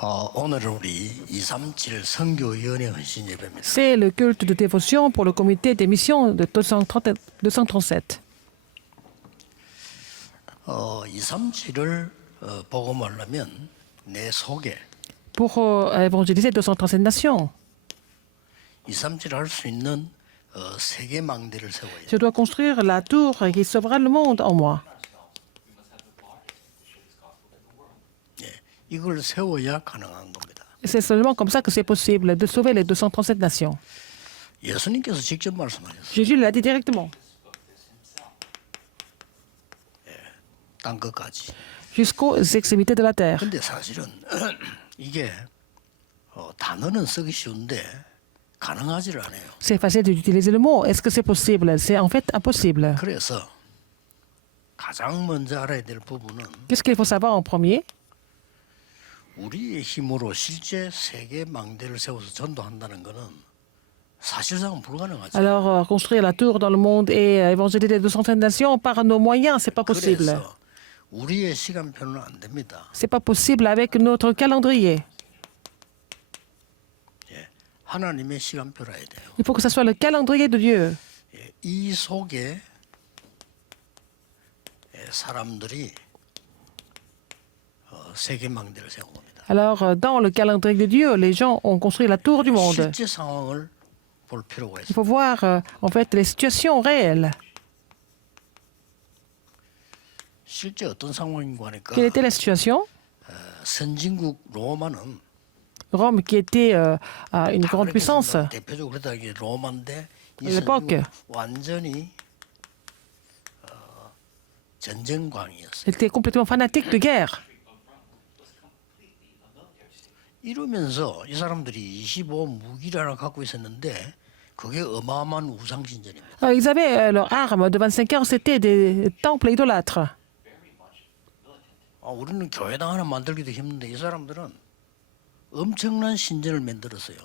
오늘은 우리 237 선교위원회 헌신 예배입니다. C'est le culte de dévotion pour le comité des missions de 237. 237을 복음하려면 내 속에 Pour évangéliser 237 nations, 237을 할 수 있는 세계 망대를 세워야 돼. je dois construire la tour qui sauvera le monde en moi. 이걸 세워야 가능한 겁니다. C'est seulement comme ça que c'est possible de sauver les 237 nations. 예수님께서 직접 말씀하셨어요. Jésus l'a dit directement, 땅 끝까지. jusqu'aux extrémités de la terre. 근데 사실은 이게 단어는 쓰기 쉬운데 가능하지를 않아요. C'est facile d'utiliser le mot. Est-ce que c'est possible? C'est en fait impossible. 그래서 가장 먼저 알아야 될 부분은 Qu'est-ce qu'il faut savoir en premier? 우리의 힘으로 실제 세계 망대를 세워서 전도한다는 것은 사실상은 불가능하죠. Alors, construire la tour dans le monde et évangéliser les 237 nations par nos moyens, c'est pas possible. 그래서 우리의 시간표는 안 됩니다. C'est pas possible avec notre calendrier. 하나님의 시간표라 해야 돼요. Il faut que ça soit le calendrier de Dieu. 이 속에 사람들이 세계 망대를 세운 겁니다. Alors, dans le calendrier de Dieu, les gens ont construit la tour du monde. 실제 상황을 볼 필요가 Il 있습니다. faut voir, en fait, les situations réelles. 실제 어떤 상황인가 하니까 Quelle était la situation? 선진국 로마는 Rome, qui était une grande puissance 대표적으로 그러다 이게 로마인데 이 à l'époque, 선진국 완전히 전쟁광이었어요. elle était complètement fanatique de guerre. 이러면서 이 사람들이 25 무기를 하나 갖고 있었는데 그게 어마어마한 우상신전입니다. Ils avaient leur arme de 25 heures, c'était des temples idolâtres. 우리는 교회당 하나 만들기도 힘든데 이 사람들은 엄청난 신전을 만들었어요.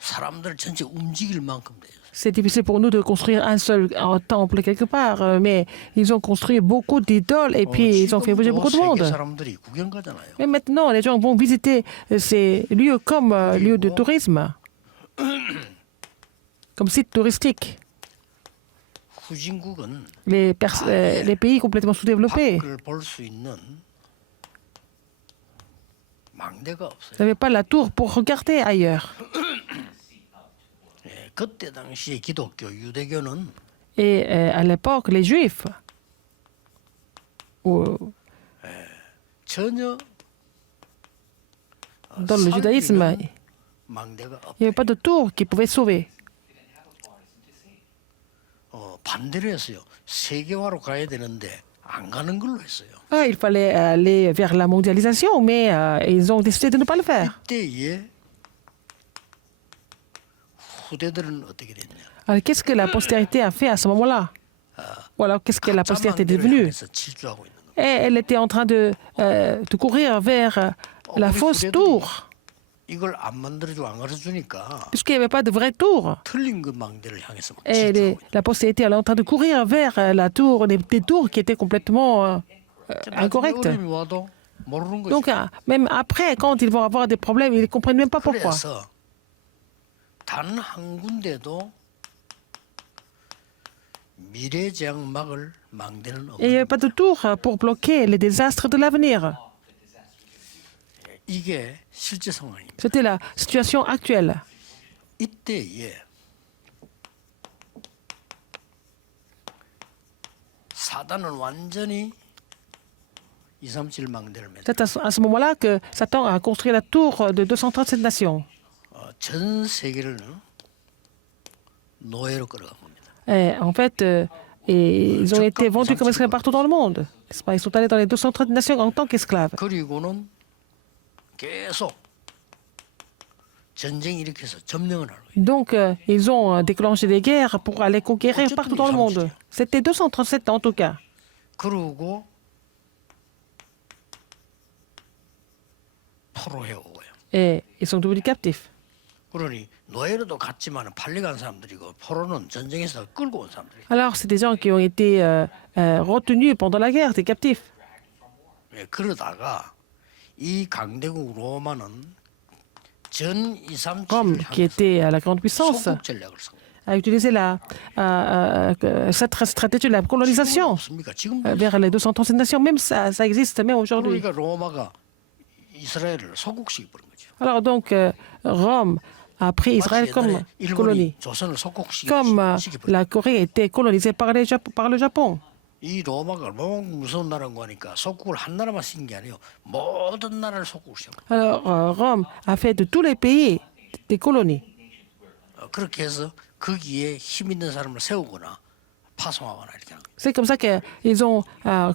사람들 전체 움직일 만큼 돼요. C'est difficile pour nous de construire un seul temple quelque part, mais ils ont construit beaucoup d'idoles et puis ils ont fait bouger beaucoup de 세계 monde. 사람들이 구경 가잖아요. Mais maintenant, les gens vont visiter ces lieux comme lieux de tourisme, comme site touristique. 후진국은 Les pays complètement sous-développés 밖을 볼 수 있는 망대가 없어요. n'avaient pas la tour pour regarder ailleurs. 그때 당시에 기독교 유대교는 Et à l'époque, les Juifs, 전혀 dans le judaïsme, 망대가 없. il n'y avait pas de tour qui pouvait sauver. 반대로 했어요. 세계화로 가야 되는데 안 가는 걸로 했어요. Il fallait aller vers la mondialisation, mais ils ont décidé de ne pas le faire. 이때에 후대들은 어떻게 됐냐? Alors, qu'est-ce que la postérité a fait à ce moment-là? Ou alors, qu'est-ce que la postérité est devenue? 향해서 질주하고 있는 겁니다. Et elle était en train de courir vers la fausse tour, 이걸 안 만들어주고 안 가르쳐주니까 puisqu'il n'y avait pas de vraie tour. 틀린 그 망대를 향해서 막 Et 질주하고 la postérité elle est en train de courir vers la tour, des tours qui étaient complètement incorrectes. 어려움이 와도 모르는 거죠. Donc, même après, quand ils vont avoir des problèmes, ils ne comprennent même pas pourquoi. 그래서 단 한 군데도 미래재앙 막을 망대는 Et il n'y avait 없는 pas de tour pour bloquer les désastres de l'avenir. 이게 실제 상황입니다. C'était la situation actuelle. 이때에 사단은 완전히 237 망대를 맺어 C'est à ce moment-là que Satan a construit la tour de 237 nations. 전 세계를 노예로 끌어간 겁니다. Et en fait, ils ont été vendus comme esclaves partout dans le monde. N'est-ce pas? Ils sont allés dans les 230 nations en tant qu'esclaves. 그리고는 계속 전쟁 일으켜서 점령을 하고 있어요. Donc, ils ont déclenché des guerres pour aller conquérir partout dans le monde. C'était 237 en tout cas. 그러고 포로해 오고요. Et ils sont devenus captifs. 그러니 노예로도 갔지만 팔려간 사람들이고 포로는 전쟁에서 끌고 온 사람들이. Alors, c'est des gens qui ont été retenus pendant la guerre, des captifs. 그러다가 이 강대국 로마는 전 2, 3, Rome, 7을 qui était la grande puissance, 소국 전략을 써. a utilisé cette stratégie de la colonisation 없습니까? 지금도 vers les 230 nations. Même ça existe même aujourd'hui. 그러니까 로마가 이스라엘을 소국시켜 버린 거죠. Alors donc, Rome a pris Israël 마치 comme 옛날에 colonie, 일본이 조선을 소국시켜 comme 버린 la Corée était colonisée par le Japon. 이 로마가 너무 무서운 나라인 거니까 속국을 한 나라만 시킨 게 아니에요. 모든 나라를 속국을 시켜. Alors, Rome a fait de tous les pays des colonies. 그렇게 해서 거기에 힘 있는 사람을 세우거나 파송하거나 이렇게 하는 거예요. C'est comme ça qu'ils ont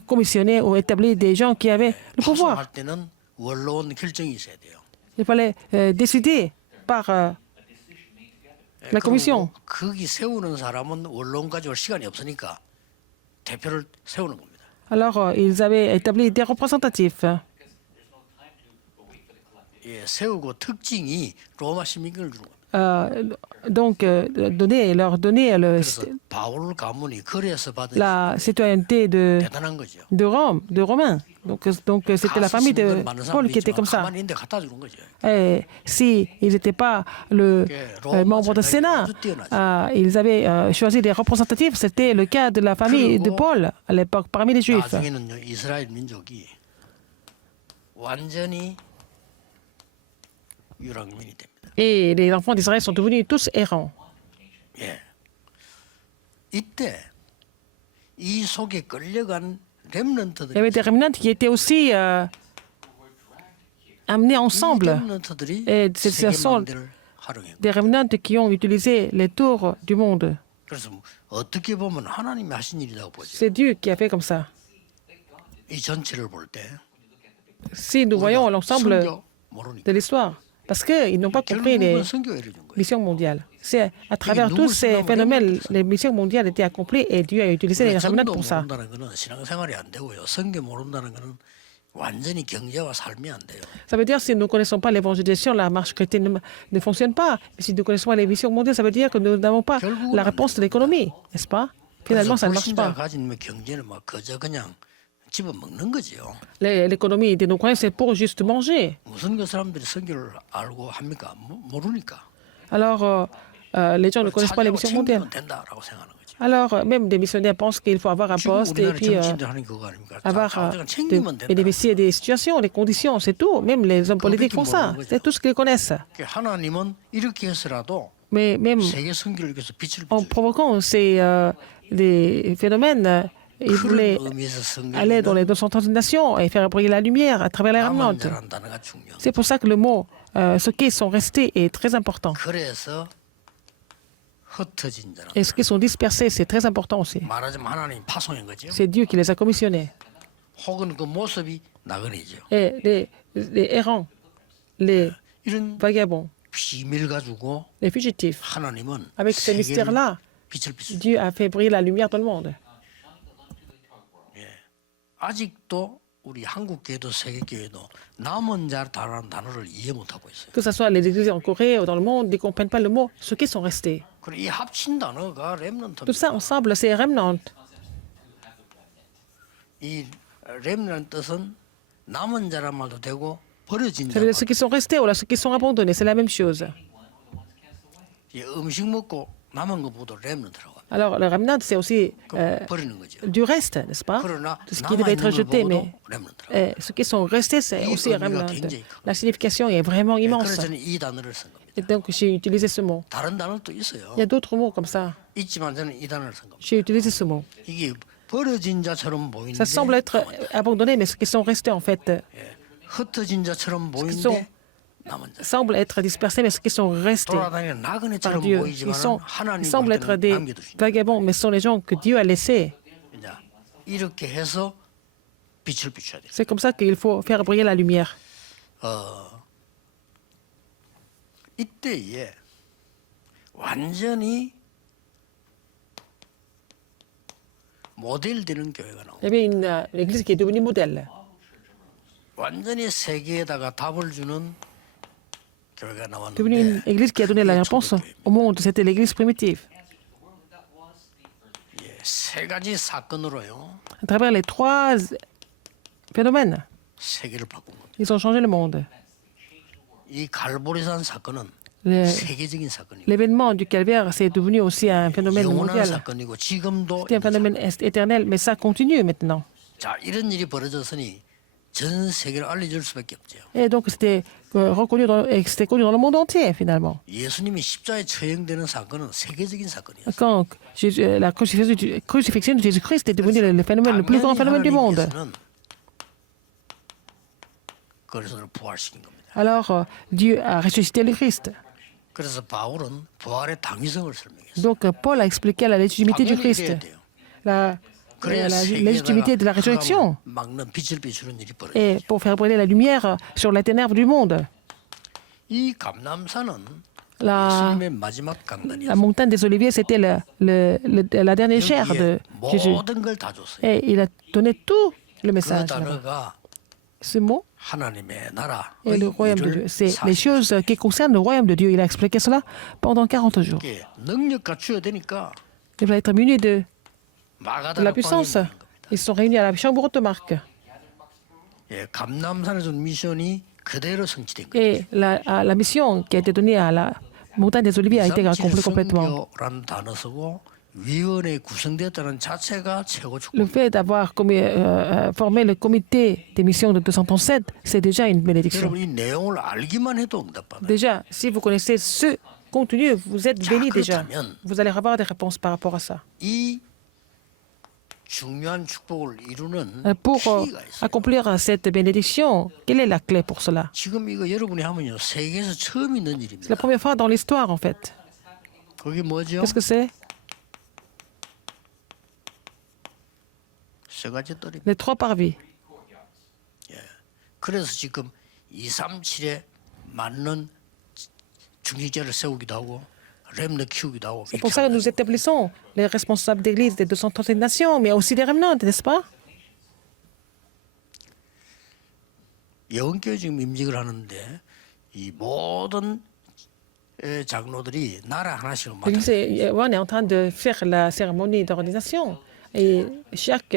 commissionné ou établi des gens qui avaient le pouvoir. 파송할 때는 원로원 결정이 있어야 돼요. Il fallait décider par la commission. 그리고 거기 세우는 사람은 원로원 가져올 시간이 없으니까 대표를 세우는 겁니다. Alors, ils avaient établi des représentatifs. 예, 세우고 특징이 로마 시민권을 주는 겁니다. Donc, leur donner 그래서 바울 가문이 거리에서 받은 la citoyenneté 대단한 거죠. de Rome, de Romains. Donc c'était la famille de 많은 Paul 사람들이 qui était 있지만 comme ça. 가만히 있는데 갖다 주는 거죠. Et si ils n'étaient pas le membre du Sénat, ils avaient choisi des représentatifs. C'était le cas de la famille de Paul à l'époque, parmi les Juifs. 나중에는요 이스라엘 민족이 완전히 유랑민이 됩니다. Et les enfants d'Israël sont devenus tous errants. 예. 이때 이 속에 끌려간 Il y 렘넌트들이 avait des remnants qui étaient aussi amenés ensemble. 렘넌트들이 Et ce sont 세계망대를 활용해. des remnants qui ont utilisé les tours du monde. 그래서 어떻게 보면 하나님이 하신 일이라고 보죠. C'est Dieu qui a fait comme ça. 이 전체를 볼 때 Si nous voyons l'ensemble 성교 모르니까 de l'histoire, parce qu'ils n'ont pas compris les 결국은 성교가 이루어진 거예요. missions mondiales. C'est à travers tous ces phénomènes, les missions mondiales étaient accomplies et Dieu a utilisé les remnants 전도 pour ça. 모른다는 거는 신앙생활이 안 되고요. 성교 모른다는 거는 완전히 경제와 삶이 안 돼요. Ça veut dire si nous ne connaissons pas l'évangélisation, la marche chrétienne ne fonctionne pas. Mais si nous connaissons pas les missions mondiales, ça veut dire que nous n'avons pas la réponse de l'économie, n'est-ce pas? Finalement, ça ne marche 불신자가 pas. 가진 경제는 막 그저 그냥 집어먹는 거지요. L'économie de nos croyants, c'est pour juste manger. 무슨 그 사람들이 성교를 알고 합니까? 모르니까. Alors, les gens ne connaissent pas les missions mondiales. 챙기면 된다라고 생각하는 거죠. Alors, même des missionnaires pensent qu'il faut avoir un 지금 poste et 우리나라 puis 정치인들 하는 그거 아닙니까? avoir 챙기면 된다. bénéficier des situations, des conditions, c'est tout. Même les hommes politiques font ça. C'est tout ce qu'ils connaissent. 하나님은 이렇게 해서라도 Mais même 세계 성교를 위해서 빛을 en 비춰요. provoquant des phénomènes, ils voulaient 그런 의미에서 aller dans 성교는 les 230 nations et faire briller la lumière à travers les 남은 remnants. 자라는 단어가 중요해요. C'est pour ça que le mot ceux qui sont restés est très important. 그래서 흩어진 자라. Et ceux qui sont dispersés, c'est très important aussi. 말하자면 하나님 파송인 거죠. C'est Dieu qui les a commissionnés. 혹은 그 모습이 나그네죠. Et les errants, les 이런 vagabonds, 비밀 가지고 les fugitifs, 하나님은 avec ces 세계를 mystères-là, 빛을 비추. Dieu a fait briller la lumière dans le monde. 아직도 우리 한국 교회도 세계 교회도 남은 자라는 단어를 이해 못 하고 있어요. Que ce soit les églises en Corée ou dans le monde, ils ne comprennent pas le mot ceux qui sont restés. 그리고 이 합친 단어가 렘넌트. Tout ça ensemble, c'est remnant. 이 렘넌트 뜻은 남은 자란 말도 되고 버려진 Ça 자. veut dire ceux qui sont restés ou là, ceux qui sont abandonnés, c'est la même chose. 음식 먹고 남은 것보다 렘넌트라고 합니다. Alors, le remnant, c'est aussi 버리는 거죠. du reste, n'est-ce pas? 그러나 Tout ce qui devait être 남아 있는 jeté, 걸 mais 보고도 렘넌트라고. ceux qui sont restés, c'est 이 aussi 의미가 remnant. 굉장히 커요. La signification est vraiment immense. 그래서 저는 이 단어를 쓴 겁니다. Et donc, j'ai utilisé ce mot. 다른 단어도 있어요. Il y a d'autres mots comme ça. 있지만 저는 이 단어를 쓴 겁니다. J'ai utilisé ce mot. 이게 버려진 자처럼 보이는데 Ça semble être abandonné, mais ceux qui sont restés, en fait, 흩어진 자처럼 sont- 보이는데 남은 자. semblent être dispersés, mais ceux qui sont restés 돌아다니는 par 나그네처럼 Dieu, 보이지만 ils 하나님 semblent être des 남겨두신. vagabonds, mais ce sont les gens que Dieu a laissés. 이제 이렇게 해서 빛을 비춰야 돼. C'est comme ça qu'il faut faire briller la lumière. 이때에 완전히 모델되는 교회가 나옵니다. Il y avait une église qui est devenue modèle. 완전히 세계에다가 답을 주는 교회가 Devenue une 나왔는데 église qui a donné la réponse au monde. C'était l'église primitive. 세 가지 사건으로요. À travers les trois phénomènes, 세계를 바꾼 겁니다. Ils ont changé le monde. 이 갈보리산 사건은 Le- 세계적인 사건이고 L'événement du calvaire, c'est devenu aussi un phénomène 영원한 mondial. 사건이고 지금도 C'était un phénomène éternel, mais ça continue maintenant. 자 이런 일이 벌어졌으니 전 세계를 알려줄 수밖에 없죠. Et donc, c'était reconnu et c'était connu dans le monde entier, finalement. 예수님이 십자에 처형되는 사건은 세계적인 사건이었어요. Quand la crucifixion de Jésus-Christ est devenue le phénomène, le plus grand phénomène du monde. 하나님께서는 그리스도를 부활시킨 겁니다. Alors, Dieu a ressuscité le Christ. 그래서 바울은 부활의 당위성을 설명했어요. Donc, Paul a expliqué la légitimité du 당연히 Christ, 이래야 돼요. la, 그래야 la légitimité de la résurrection, 막는 빛을 비추는 일이 벌어져요. et pour faire briller la lumière sur les ténèbres du monde. 이 감람산은 La, 예수님의 마지막 la 강단이었어요. montagne des Oliviers, c'était la dernière chair de 여기에 Jésus. 모든 걸 다 줬어요. Et il a donné tout le 그 message. là-bas. 단어가 Ce mot 하나님의 나라, est le royaume de Dieu. C'est les 40 choses qui concernent le royaume de Dieu. Il a expliqué cela pendant 40 jours. 예, 능력 갖추어야 되니까 Il va être muni de la 마가다락 puissance. 방에 모인 겁니다. Ils sont réunis à la chambre de Marc. 예, 감남산에 준 미션이 그대로 성취된 거예요. Et la mission qui a été donnée à la montagne des Oliviers a été accomplie complètement. 라는 단어 쓰고 위원회 구성되었다는 자체가 최고 축복. Le fait d'avoir formé le comité des missions de 237, c'est déjà une bénédiction. 여러분 이 내용을 알기만 해도 응답받아요. Déjà, si vous connaissez ce contenu, vous êtes béni déjà. 그렇다면 Vous allez avoir des réponses par rapport à ça. 이 중요한 축복을 이루는 Pour 키가 있어요. accomplir cette bénédiction, quelle est la clé pour cela? 지금 이거 여러분이 하면요 세계에서 처음 있는 C'est 일입니다. la première fois dans l'histoire, en fait. 그게 뭐죠? Qu'est-ce que c'est? 세 가지 뜰입니다. Les trois parvis. 그래서 지금 237에 맞는 중직자를 세우기도 하고 렘너 키우기도 하고 C'est pour ça que nous établissons les responsables d'église des 237 nations, mais aussi des remnants, n'est-ce pas? 예언교회 지금 임직을 하는데 이 모든 장로들이 나라 하나씩을 맡아. L'église One est en train de faire la cérémonie d'ordination. Et chaque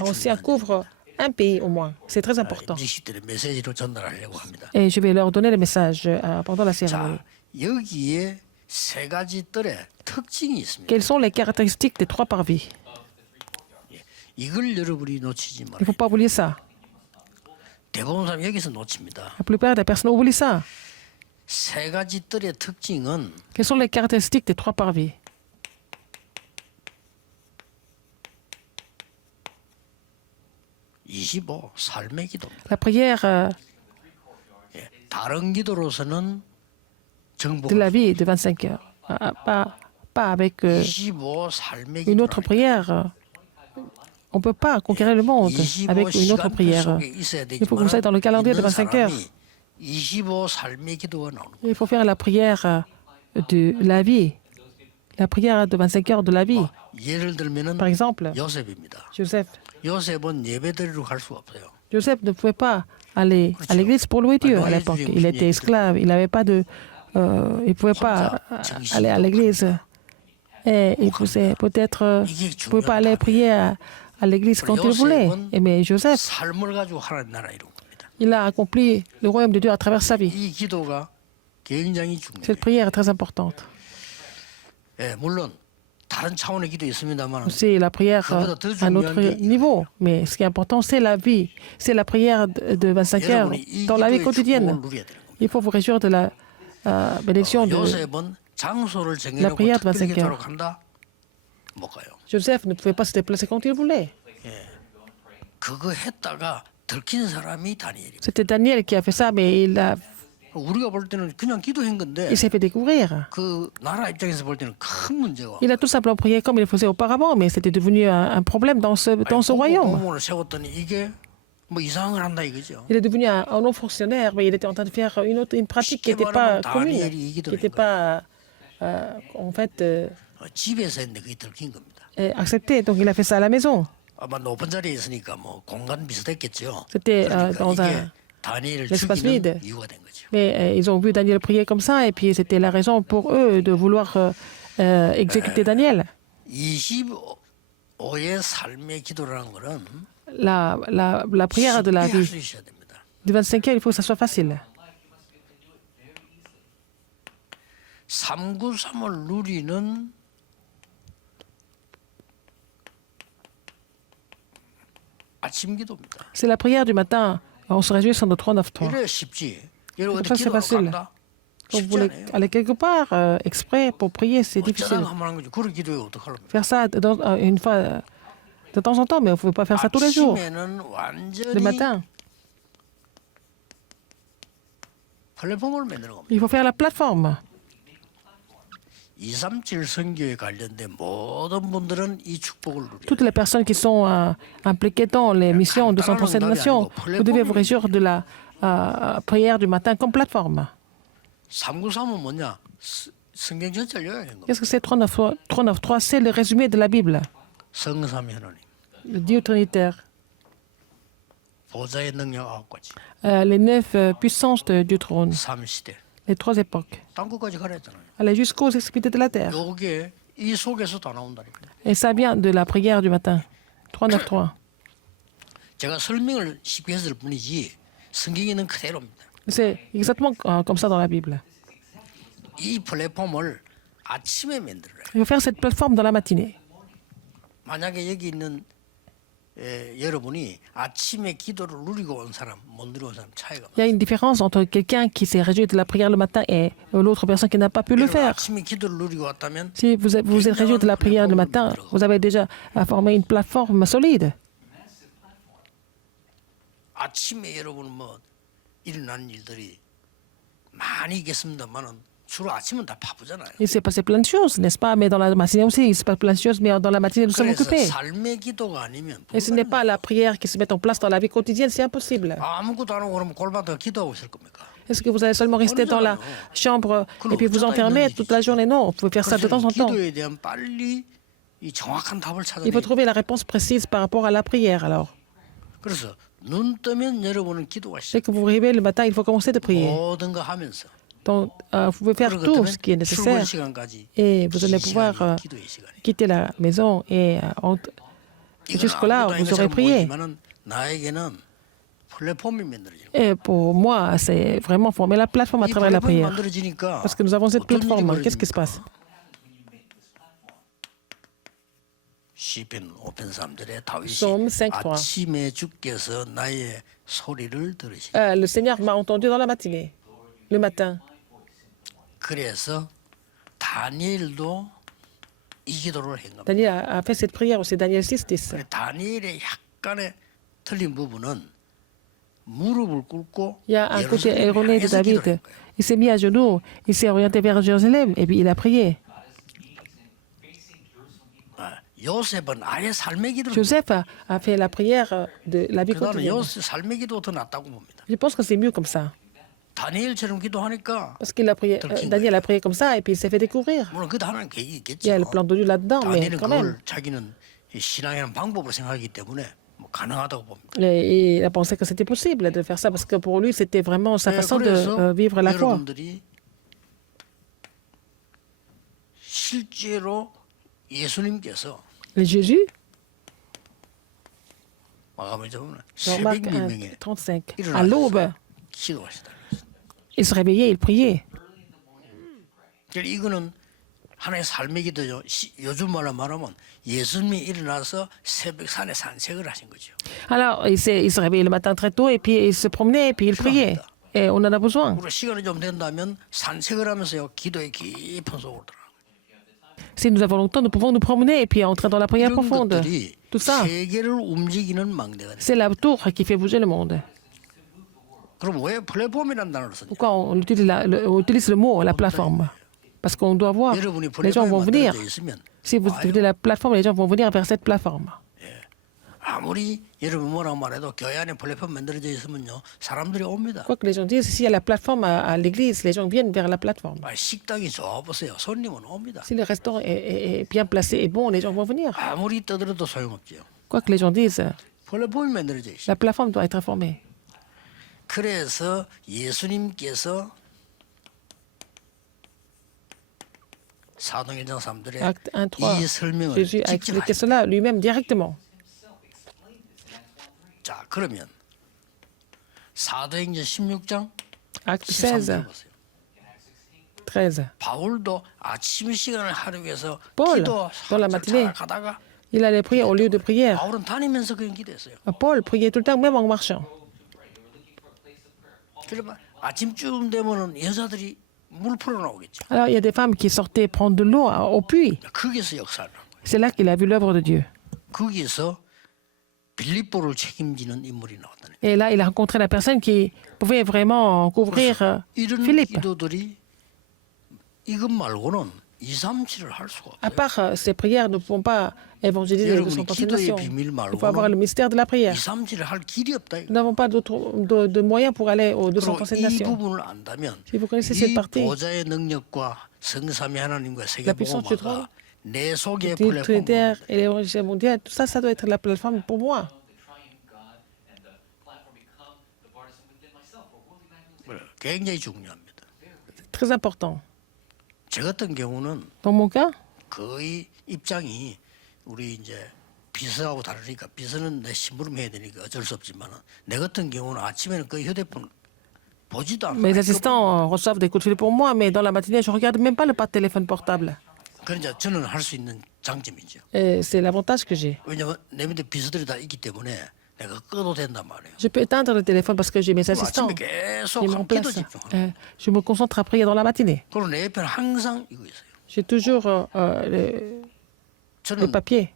ancien couvre un pays au moins. C'est très important. 임직식들의 메시지로 전달하려고 합니다. Et je vais leur donner le message pendant la cérémonie. 자, 여기에 세 가지 뜰의 특징이 있습니다. Quelles sont les caractéristiques des trois parvis? 이걸 여러분이 놓치지 Il ne 말아요. faut pas oublier ça. 대부분 사람 여기서 놓칩니다. La plupart des personnes oublient ça. 세 가지 뜰의 특징은 Quelles sont les caractéristiques des trois parvis? 25 삶의 기도입니다. La prière 예, 다른 기도로서는 de 정복을 la vie de 25 heures. Pas avec 25 삶의 une 기도. autre prière. On ne peut pas conquérir le monde avec une autre prière. Il faut commencer dans le calendrier de 25 heures. 25 삶의 기도가 나오는 거예요. Il faut faire la prière de la vie. La prière de 25 heures de la vie. 예를 들면은 Par exemple, 요셉입니다. Joseph. 요셉은 예배드리러 갈 수가 없어요. Joseph ne pouvait pas aller à l'église pour louer Dieu à l'époque. Il était esclave. Il n'avait pas de. Il ne pouvait pas aller à l'église. Et il pouvait peut-être. Il ne pouvait pas aller prier à l'église quand il voulait. Mais Joseph, 삶을 가지고 하나님 나라 이룬 겁니다. il a accompli le royaume de Dieu à travers sa vie. 이 기도가 굉장히 Cette 중요해요. prière est très importante. 예, 물론 다른 차원의 기도 있습니다만 C'est la prière à un autre niveau. Mais ce qui est important, c'est la vie. C'est la prière de 25 heures 여러분이 이 dans la vie 기도의 축복을 quotidienne. 누려야 되는 겁니다. Il faut vous réjouir de la bénédiction de 요셉은 장소를 la 정해놓고 prière de 특별히 25 기도하러 heures. 간다? 못 가요. Joseph ne pouvait pas se déplacer quand il voulait. 그거 했다가 들킨 사람이 다니엘이에요. C'était Daniel qui a fait ça, mais 우리가 볼 때는 그냥 기도한 건데 il s'est fait découvrir. 그 나라 입장에서 볼 때는 큰 문제가. Il a tout simplement prié comme il le faisait auparavant, mais c'était devenu un problème dans ce royaume. 공무원을 세웠더니 이게 뭐 이상한 걸 한다 이거죠. Il est devenu un haut fonctionnaire, mais il était en train de faire une pratique qui n'était pas commune, qui n'était pas, en fait, 집에서 했는데 그게 들킨 겁니다. acceptée. Donc il a fait ça à la maison. 아마 높은 자리에 있으니까 뭐 공간 비슷했겠죠. C'était 그러니까 dans 이게 다니엘을 l'espace 죽이는 vide. 이유가 된 거죠. Mais ils ont vu Daniel prier comme ça, et puis c'était la raison pour eux de vouloir exécuter Daniel. 25의 삶의 기도라는 거는 la prière de la 쉽게 할 vie. 수 있어야 됩니다. Du 25e, il faut que ça soit facile. 393을 누리는 아침 기도입니다. C'est la prière du matin. On se réjouit sur notre 393. 이래 쉽지. 이래 어디 ça, c'est 기도하러 facile. 간다? Quand vous 쉽지 voulez 않아요. aller quelque part exprès pour prier, c'est difficile. 어쩌다가 한번 하는 거지. 그런 기도에 어떡하려면. Faire ça une fois de temps en temps, mais vous ne pouvez pas faire ça tous les jours. 아침에는 Le 완전히 matin, 플랫폼을 만드는 겁니다. il faut faire la plateforme. 237 선교에 관련된 모든 분들은 이 축복을 누려요. Toutes les personnes qui sont impliquées dans les missions de 100% nations, vous devez vous réjouir de la prière du matin comme plateforme. 393은 뭐냐? 성경 전체를 요약한 겁니다. Qu'est-ce que c'est 393? C'est le résumé de la Bible. 성삼위 하나님, Le Dieu trinitaire. 보좌의 능력 9가지, Les 9 puissances du trône. 3시대. Les 3 époques. 땅끝까지 가라 했잖아요. Aller jusqu'aux extrémités de la terre. 요게 이 속에서 다 나온다니까. Et ça vient de la prière du matin. 393. 제가 설명을 쉽게 했을 뿐이지 성경에는 그대로입니다. C'est exactement comme ça dans la Bible. 이 플랫폼을 아침에 만들어요. Il faut faire cette plateforme dans la matinée. 만약에 여기 있는 여러분이 아침에 기도를 누리고 온 사람, 못 누리고 온 사람 차이가. Il y a une différence entre quelqu'un qui s'est réjoui de la prière le matin et l'autre personne qui n'a pas pu le faire. 아침에 기도를 누리고 왔다면 Si vous vous êtes réjoui de la prière le matin, vous avez déjà formé une plateforme solide. 아침에 여러분 뭐 일어난 일들이 많이 있겠습니다만은 주로 아침은 다 바쁘잖아요. Il s'est passé plein de choses, n'est-ce pas? Mais dans la matinée aussi, il se passe plein de choses, mais dans la matinée, nous sommes 그래서 occupés. 삶의 기도가 아니면 Et ce n'est pas la prière qui se met en place dans la vie quotidienne, c'est impossible. 아무것도 안 하고 그러면 골반다가 기도하고 있을 겁니까? Est-ce que vous allez seulement rester dans la chambre et puis vous enfermer toute la journée? Non, vous pouvez faire ça de temps en temps. 기도에 대한 빨리 이 정확한 답을 찾아내야 Il faut trouver la réponse précise par rapport à la prière, alors. 그래서 눈 뜨면 여러분은 기도가 Dès 시작. que vous vous réveillez le matin, il faut commencer de prier. 모든 거 하면서. Donc, vous pouvez faire tout ce qui est 출근 nécessaire 시간까지 et vous allez 이 pouvoir 시간이 기도의 시간이. quitter la maison et 이건 jusque-là, 아무것도 아닌 vous aurez 것처럼 prié. 보이지만은 나에게는 플랫폼이 만들어지는 거예요. Et pour moi, c'est vraiment former la plateforme à 이 travers la 플랫폼이 prière. 만들어지니까 Parce que nous avons cette 어떤 일이 plateforme. Qu'est-ce qui se passe? 시편 5편3절에 다윗이 Psaume 5:3. 아침에 주께서 나의 소리를 들으시니 Le Seigneur m'a entendu dans la matinée, le matin. 그래서 다니엘도 이 기도를 한 겁니다. Daniel a fait cette prière aussi, Daniel 6:10. 다니엘의 약간의 틀린 부분은 무릎을 꿇고 Il y a un côté 예루살렘을 erroné de 향해서 기도를 David. 한 거예요. Il s'est mis à genoux, il s'est orienté vers Jérusalem et puis il a prié. 요셉은 아예 삶의 기도를 Joseph a fait la prière de la vie 나는 quotidienne. 요셉 삶의 기도가 더 낫다고 봅니다. Je pense que c'est mieux comme ça. 다니엘처럼 기도하니까 Parce qu'il a prié, Daniel a prié comme ça et puis il s'est fait découvrir. 물론 그도 하나님 계획이 Il y 있겠죠. a le plan de Dieu là-dedans, mais 다니엘은 quand même. 그걸 자기는 이 신앙이라는 방법으로 생각하기 때문에 뭐 가능하다고 봅니다. Et il a pensé que c'était possible de faire ça parce que pour lui, c'était vraiment sa façon 그래서 de vivre la foi. 여러분들이 실제로 예수님께서 Et Jésus, 마가복음 보면 dans Marc 새벽 미명에 35, à l'aube, 기도하시다. il se réveillait, il priait. 그러니까 이거는 하나의 삶의 기도죠. 요즘 말로 말하면 예수님이 일어나서 새벽 산에 산책을 하신 거죠. Alors, il se réveillait le matin très tôt et puis il se promenait et puis il priait. Et on en a besoin. 우리 시간이 좀 된다면 산책을 하면서요 기도의 깊은 속으로 들어가는 Si nous avons longtemps, nous pouvons nous promener et puis entrer dans la prière 이런 profonde. 것들이 Tout ça, 세계를 움직이는 망대가 돼요. c'est la tour qui fait bouger le monde. 그럼 왜 플랫폼이라는 단어를 쓰냐? Pourquoi on utilise le mot, la plateforme? Parce qu'on doit voir, 여러분이 les gens 플랫폼이 vont venir. 만들어져 있으면 Si vous utilisez la plateforme, les gens vont venir vers cette plateforme. 아무리 여러분 뭐라고 말해도 교회 안에 플랫폼 만들어져 있으면요 사람들이 옵니다. Quoi que les gens disent, s'il y a la plateforme à l'église, les gens viennent vers la plateforme. 식당이 좋아 보세요. 손님은 옵니다. Si le restaurant est bien placé et bon, les gens vont venir. 아무리 떠들어도 소용없죠. Quoi que les gens disent, 플랫폼이 만들어져 있어요. la plateforme doit être informée. 그래서 예수님께서 사도행전 3절에 Acte 1, 3. 이 설명을 Jésus a 직접 expliqué 하셨어요. cela lui-même directement. 그러면 사도행전 16장 Acte 13절 16, 보세요. 13. 바울도 아침 시간을 하려고 해서 Paul, 기도 dans la matinée, 가다가 il allait prier au lieu de prière. 바울은 다니면서 그냥 기도했어요. Paul priait tout le temps, même en marchant. 그러면 아침쯤 되면은 여자들이 물 풀어 나오겠죠. Alors, il y a des femmes qui sortaient prendre de l'eau au puits. 거기서 역사를 한 거예요. C'est là qu'il a vu l'œuvre de Dieu. 거기서 빌립보를 책임지는 인물이 나왔다는 거예요. Et là, il a rencontré la personne qui pouvait vraiment couvrir 이런 Philippe. 기도들이 이것 말고는 2, 3, 7을 할 수가 À 없어요. part ces prières, nous ne pouvons pas évangéliser de son consécration. Il faut avoir le mystère de la 2, prière. 3, 7을 할 길이 없다. Nous n'avons pas de moyens pour aller au 200 그리고 이 consécration. 부분을 안다면 Si vous connaissez cette 이 partie, 보좌의 능력과 성삼위 하나님과 La puissance du 세계보고마가 내 속에 le 플랫폼 Trinitaire et l'évangile mondial, tout ça, ça doit être la plateforme pour moi. 굉장히 중요합니다. Très important. 저 같은 경우는 Dans mon cas, 거의 입장이 우리 이제 비서하고 다르니까 비서는 내 심부름 해야 되니까 어쩔 수 없지만 내 같은 경우는 아침에는 거의 휴대폰 보지도 않고 mes assistants reçoivent des coups de fil pour moi, mais dans la matinée, je ne regarde même pas le téléphone portable. 그러니까 저는 할 수 있는 장점이죠. Et c'est l'avantage que j'ai. 왜냐하면 내 밑에 비서들이 다 있기 때문에 내가 꺼도 된단 말이에요. Je peux éteindre le téléphone parce que j'ai mes 그럼 assistants 아침에 계속 qui me 한 기도 remplacent. 집중하는. Je me concentre à prier dans la matinée. 그리고 내 옆에는 항상 이거 있어요. J'ai toujours les 저는 papiers.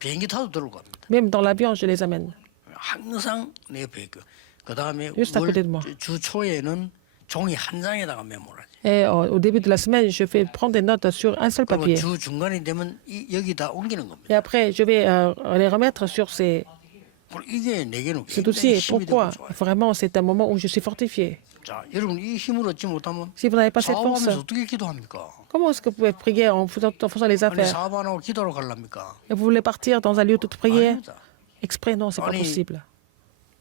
비행기 타도 들고 갑니다. Même dans l'avion, je les amène. 항상 내 옆에 있고 그 다음에 Juste à côté de moi. 주 초에는 종이 한 장에다가 메모하지. Et au début de la semaine, je fais prendre des notes sur un seul 그리고 papier. 주 중간이 되면 여기다 옮기는 겁니다. Et après, je vais les remettre sur ces... 그리고 이게 내게는 ce 굉장히 dossier. 힘이 되고 Pourquoi? 좋아요. Vraiment, c'est un moment où je suis fortifié. 자, 여러분 이 힘을 얻지 못하면 Si vous n'avez pas cette force, 사업하면서 어떻게 기도합니까? comment est-ce que vous pouvez prier en faisant les 아니 affaires? 사업 안 하고 기도하러 가랍니까? Et vous voulez partir dans un lieu de prière? 아닙니다. Exprès, non, c'est pas Allez. possible.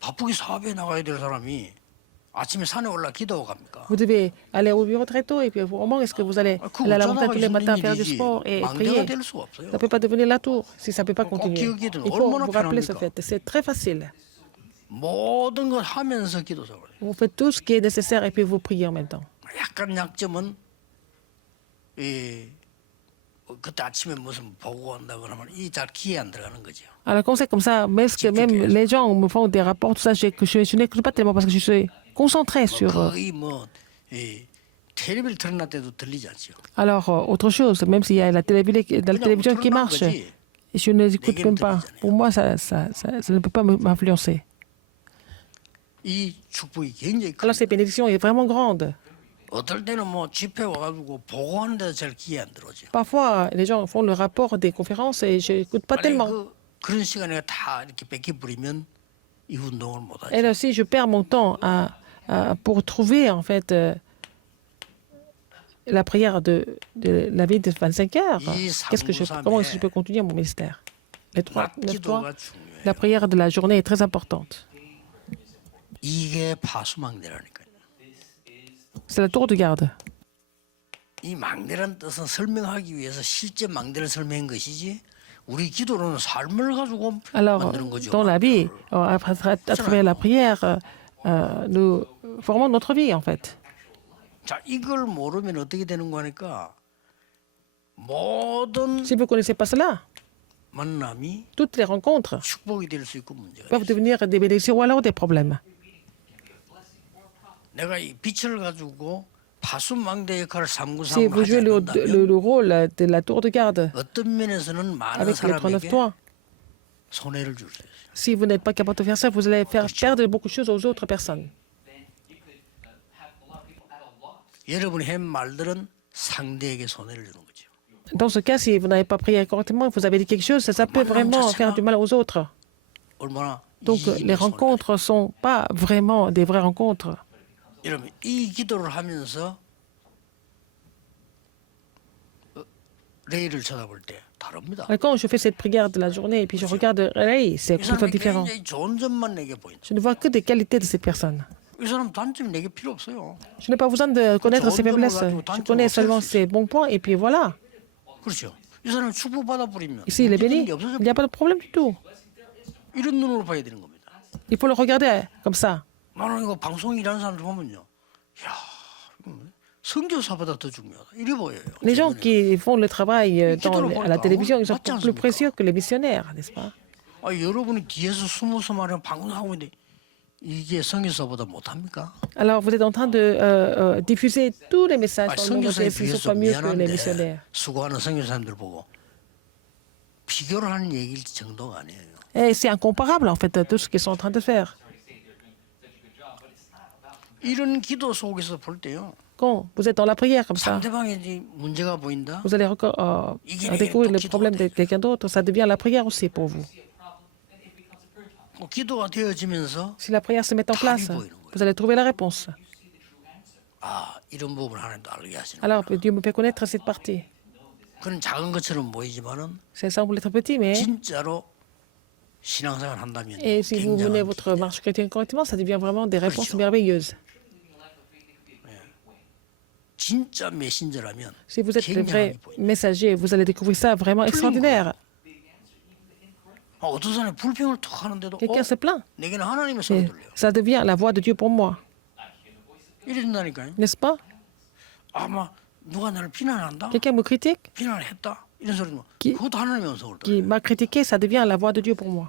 바쁘게 사업에 나가야 될 사람이 아침에 산에 올라 기도하고 갑니까? Vous devez aller au bureau très tôt et puis comment est-ce que vous allez aller à la montagne tous les matins faire du sport et 망대가 prier? 될 수가 없어요. Ça ne peut pas devenir la tour si ça ne peut pas continuer. 기억해두는 Il faut 얼마나 vous rappeler ce 편합니까? fait. C'est très facile. 모든 걸 하면서 기도하고 그래요. Vous faites tout ce qui est nécessaire et puis vous priez en même temps. 약간 약점은 이 그때 아침에 무슨 보고 온다 그러면 이 잘 기에 안 들어가는 거죠. Alors, comme c'est comme ça, même les gens me font des rapports, tout ça, je n'écoute pas tellement parce que je suis concentré sur. 거의 뭐 이 텔레비를 틀어놨 때도 들리지 않죠. Alors, autre chose, même s'il y a la télévision qui marche, je ne l'écoute même pas. Pour moi, ça ne peut pas m'influencer. 이 축복이 굉장히 큰. Alors, cette bénédiction est vraiment grande. 어떨 때는 뭐 집회 와가지고 보고하는데 잘 기에 안 들어오죠. Parfois, les gens font le rapport des conférences et je n'écoute pas 만약에 tellement. 그런 시간에 다 이렇게 뺏겨 버리면 이 운동을 못 하죠. Et là aussi, je perds mon temps pour trouver, en fait, la prière de la vie de 25 heures. Comment est-ce que je peux continuer mon ministère? Les trois, 기도가 중요해요. la prière de la journée est très importante. 이게 파수망대라니까요. C'est la tour de garde. 이 망대란 뜻은 설명하기 위해서 실제 망대를 설명한 것이지 우리 기도로는 삶을 가지고 Alors, 만드는 거죠. dans la vie, à travers la prière, nous formons notre vie, en fait. 자, 이걸 모르면 어떻게 되는 거니까 모든 Si vous ne connaissez pas cela, 만남이 toutes les rencontres 축복이 될 수 있고 문제가 peuvent 있어요. devenir des bénédictions ou alors des problèmes. 내가 이 빛을 가지고 파수망대 역할을 Si 삼구삼을 vous 하지 jouez 않는다면 le rôle de la tour de garde 어떤 면에서는 많은 avec les 39 사람에게 toits, 손해를 줄 수 있어요. si vous n'êtes pas capable de faire ça, vous allez faire perdre beaucoup de choses aux autres personnes. 여러분이 한 말들은 상대에게 손해를 주는 거죠. Dans ce cas, si vous n'avez pas prié correctement, vous avez dit quelque chose, ça peut vraiment faire du mal aux autres. 얼마나 Donc, 이 les 손해를 rencontres ne sont pas vraiment des vraies rencontres. 여러분 이 기도를 하면서 레이를 쳐다볼 때 다릅니다. Quand je fais cette prière de la journée et puis je regarde Ray, c'est 이 complètement 사람이 différent. 굉장히 좋은 점만 내게 보인다. Je ne vois que des qualités de cette personne. 이 사람 단점이 내게 필요 없어요. Je n'ai pas besoin de connaître ses faiblesses. Je connais seulement ses bons points et puis voilà. 그렇죠. 이 사람이 축복받아 버리면 Ici, il est béni. 게 없어져. Il n'y a pas de problème du tout. 이런 눈으로 봐야 되는 겁니다. Il faut le regarder comme ça. 나는 이거 방송 일하는 사람들 보면요. 야, 선교사보다 더 중요하다. 이래 보여요. Les gens qui font le travail à la télévision, ils sont 맞지 plus 않습니까? précieux que les missionnaires, n'est-ce pas? 아, 여러분이 뒤에서 숨어서 말하면 방송하고 있는데 이게 선교사보다 못합니까? Alors, vous êtes en train de diffuser tous les messages 아, dans le monde entier. 선교사에 Ils ne sont 비해서 pas mieux que les 미안한데 missionnaires. 수고하는 선교사님들 보고 비교를 하는 얘기일 정도가 아니에요. Et c'est incomparable, en fait, tout ce qu'ils sont en train de faire. 이런 기도 속에서 볼 때요. Quand vous êtes dans la prière comme ça, 상대방에 이제 문제가 보인다. vous allez découvrir le problème de quelqu'un d'autre. Ça devient la prière aussi pour vous. 기도가 되어지면서 Si la prière se met en place, vous allez trouver la réponse. 아, 이런 부분을 하나님도 알게 하시는. Alors, Dieu me fait connaître cette partie. 그런 작은 것처럼 보이지만은 Ça semble être petit, mais... 진짜로 신앙생활 한다면 Et si vous menez votre marche chrétienne correctement, ça devient vraiment des réponses merveilleuses. 진짜 메신저라면 Si vous êtes le 굉장히 vrai 보여요. messager, vous allez découvrir ça vraiment extraordinaire. 아, 어떤 사람이 불평을 툭 하는데도 Quelqu'un se plaint. 내게는 하나님의 소리 Et 들려요. ça devient la voix de Dieu pour moi, 이런다니까요. n'est-ce pas? 아마 누가 나를 비난한다, Quelqu'un me critique, 비난을 했다 이런 소리는 기- 그것도 하나님의 음성을 qui 들어요. m'a critiqué, ça devient la voix de Dieu pour moi.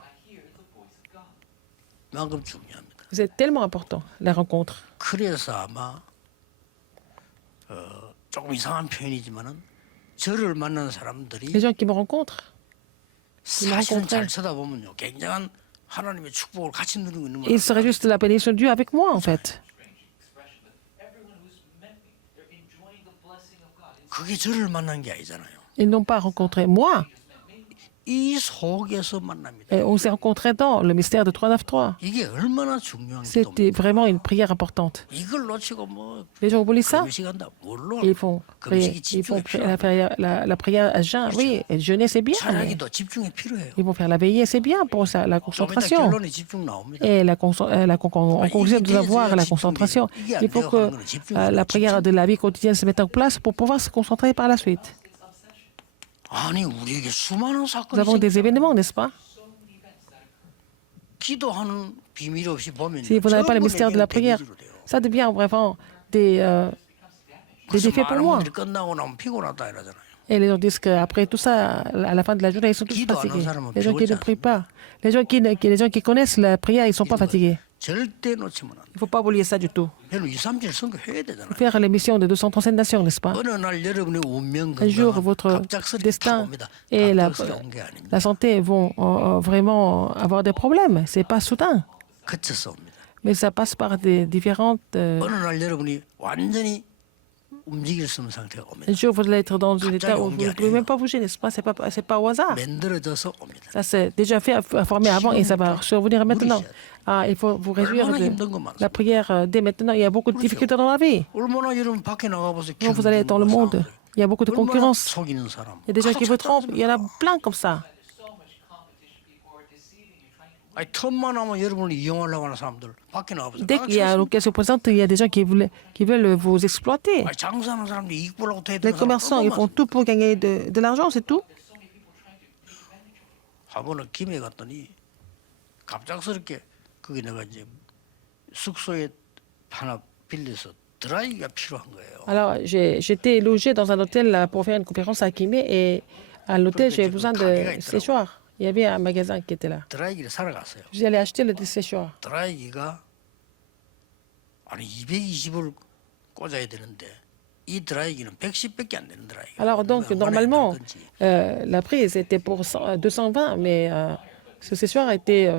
그만큼 중요합니다. C'est tellement important, la rencontre. 그래서 아마 조금 이상한 표현이지만은 저를 만나는 사람들이 Les gens qui me rencontrent, 사실은 잘 쳐다보면요, 굉장한 하나님의 축복을 같이 누리고 있는 ils se 거예요. réjouissent de la bénédiction de Dieu avec moi, en fait. 그게 저를 만난 게 아니잖아요. Ils n'ont pas rencontré moi. 이 속에서 만납니다. Et on s'est rencontrés dans le mystère de 393. 이게 얼마나 중요한 C'était 기도입니까? vraiment une prière importante. 이걸 놓치고 뭐 Les gens oublient ça. 금식한다. 물론 Ils font, 금식이 ils font 집중에 필요합니다. la prière à jeun. Oui, et jeûner, c'est bien. mais 찬양기도 집중에 필요해요. ils vont faire la veillée, c'est bien pour ça, la 좀 이따 concentration. 결론이 집중 나옵니다. Et en conclusion, nous avoir la concentration. Il faut que la prière de la vie quotidienne se mette en place pour pouvoir se concentrer par la suite. 아니 우리에게 수많은 Nous 사건이 avons des 생겨요. événements, n'est-ce pas? 기도하는 비밀 없이 보면 Si vous n'avez pas le mystère de la prière, ça devient vraiment des défis pour moi. 분들이 끝나고 나면 피곤하다 이러잖아요. Et les gens disent qu'après tout ça, à la fin de la journée, ils sont tous fatigués. Les gens qui ne prient pas, les gens qui connaissent la prière, ils ne sont pas fatigués. 절대 놓치면 안 돼. Il ne faut pas oublier ça du tout. 여러분 2, 3일 선교해야 되잖아요. Faire l'émission de 237 nations, n'est-ce pas? 어느 날 여러분의 운명 Un jour, 건강은 votre 갑작스럽게 destin 옵니다. et 갑작스레 온게 아닙니다. la santé vont vraiment avoir des problèmes. Ce n'est pas soudain, 거쳐서 옵니다. mais ça passe par des différentes... 어느 날 여러분이 완전히 움직일 수 없는 상태가 옵니다. Un jour, vous allez être dans un 갑자기 état où 온 vous 게 ne pouvez 아니에요. même pas bouger, n'est-ce pas? C'est pas au hasard. 만들어져서 옵니다. Ça, c'est déjà fait, formé avant et ça va survenir maintenant. Ah, il faut vous réjouir 얼마나 de 힘든 거 많습니까? la prière dès maintenant. Il y a beaucoup de difficultés dans la vie. 얼마나 여러분 밖에 나가보세요. Quand vous allez dans le monde, il y a beaucoup de 얼마나 concurrence. 속이는 사람. Il y a des gens qui vous 가족 trompent. Il y en a plein comme ça. 아니 틈만 하면 여러분을 이용하려고 하는 사람들 밖에 나가보세요. Dès qu'il y a l'occasion présente, il y a des gens qui veulent vous exploiter. 아니 장사하는 사람들이 이익 보려고 Les 대들어서 commerçants, ils font tout pour gagner de l'argent, c'est tout. 한 번은 김해 갔더니 갑작스럽게 거기 내가 이제 숙소에 하나 빌려서 드라이기가 필요한 거예요. Alors, j'étais logé dans un hôtel pour faire une conférence à Kimé et à l'hôtel, j'ai besoin de séchoirs. Il y avait un magasin qui était là. 드라이기를 사러 갔어요. Je suis allé acheter le séchoir. 드라이기가 아니 220을 꽂아야 되는데 이 드라이기는 110밖에 안 되는 드라이기. Alors, donc, normalement, la prise était pour 220, mais ce séchoir était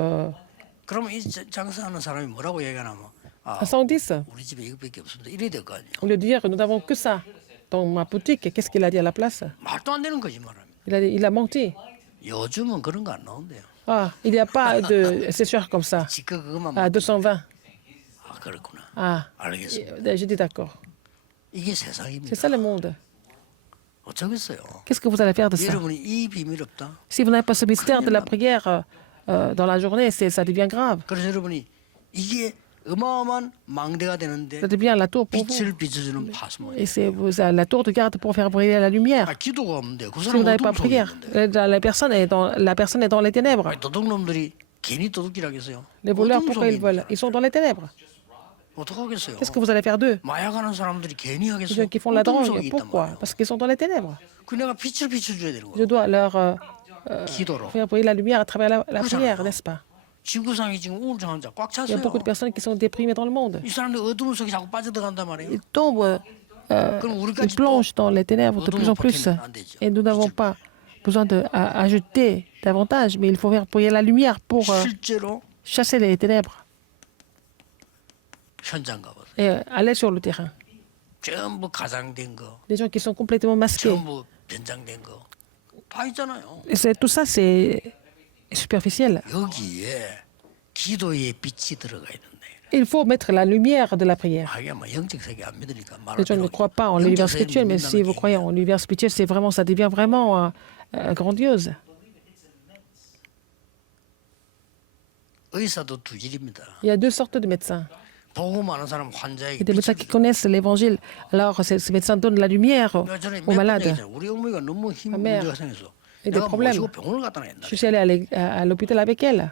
그러면 이 장사하는 사람이 뭐라고 얘기하냐면 아, à 110. 우리 집에 이것밖에 없습니다. 이래야 될 거 아니에요. Au lieu de dire que nous n'avons que ça dans ma boutique, qu'est-ce qu'il a dit à la place? 말도 안 되는 거짓말합니다. Il a menti. 요즘은 그런 거 안 나온대요. Ah, il n'y a pas de séchoir comme ça, 지가 그것만 à 220. 아 그렇구나. Ah, 알겠습니다. j'ai dit d'accord. 이게 C'est 세상입니다. ça le monde. 어쩌겠어요. Qu'est-ce que vous allez faire de ça? 여러분이 이 비밀 없다. Si vous n'avez pas ce mystère de la prière dans la journée, ça devient grave. 그래서 여러분이 이게 어마어마한 망대가 되는데 Ça devient la tour pour vous. 빛을 비춰주는 파수모예요. Et c'est la tour de garde pour faire briller la lumière. 아, 기도가 없는데 그 Si vous 사람 n'avez pas 어둠 속에 prière, 있는데 la personne est dans les ténèbres. 아니, 도둑놈들이 괜히 도둑질하겠어요. Les voleurs, 어둠 pourquoi 속에 ils volent? 있는 Ils sont dans les ténèbres. 어떡하겠어요? Qu'est-ce que vous allez faire d'eux? 마약하는 사람들이 괜히 Les 하겠어요. gens qui font la 어둠 drogue, 속에 있단 pourquoi? 말이에요. Parce qu'ils sont dans les ténèbres. 그 내가 빛을 비춰줘야 되는 Je 거예요. dois leur 기도로. faire briller la lumière à travers la prière, 그렇잖아요. n'est-ce pas? 지구상에 지금 우울증 환자 꽉 Il y a 찼어요. beaucoup de personnes qui sont déprimées dans le monde. 이 사람들 어둠 속에 자꾸 빠져들어간단 말이에요. Ils tombent, 그럼 ils 우리까지 또 plongent dans les ténèbres de plus en plus. Et nous n'avons pas besoin d'ajouter davantage, mais il faut faire briller la lumière pour 실제로 chasser les ténèbres 현장 가보세요. et aller sur le terrain. 전부 가장된 거, Les gens qui sont complètement masqués. 전부 변장된 거 다 있잖아요. Et tout ça, c'est superficiel. 여기에 기도의 빛이 들어가야 된다. Il faut mettre la lumière de la prière. 하긴 뭐 영적 세계 안 믿으니까 말을 Les gens ne croient pas en l'univers spirituel, mais si vous croyez en l'univers spirituel, c'est vraiment, ça devient vraiment grandiose. 의사도 두 질입니다. Il y a deux sortes de médecins. 복음 아는 사람 Il 환자에게 y a des médecins 빛을 qui connaissent l'évangile. Alors, ces médecins donnent la lumière 내가 전에 aux 몇번 malades. 얘기했잖아요. 우리 어머니가 너무 힘 Ma mère 문제가 생겨서 a des 내가 problèmes. 모시고 병원을 갔다 나 Je 옛날에. suis allée à l'hôpital avec elle.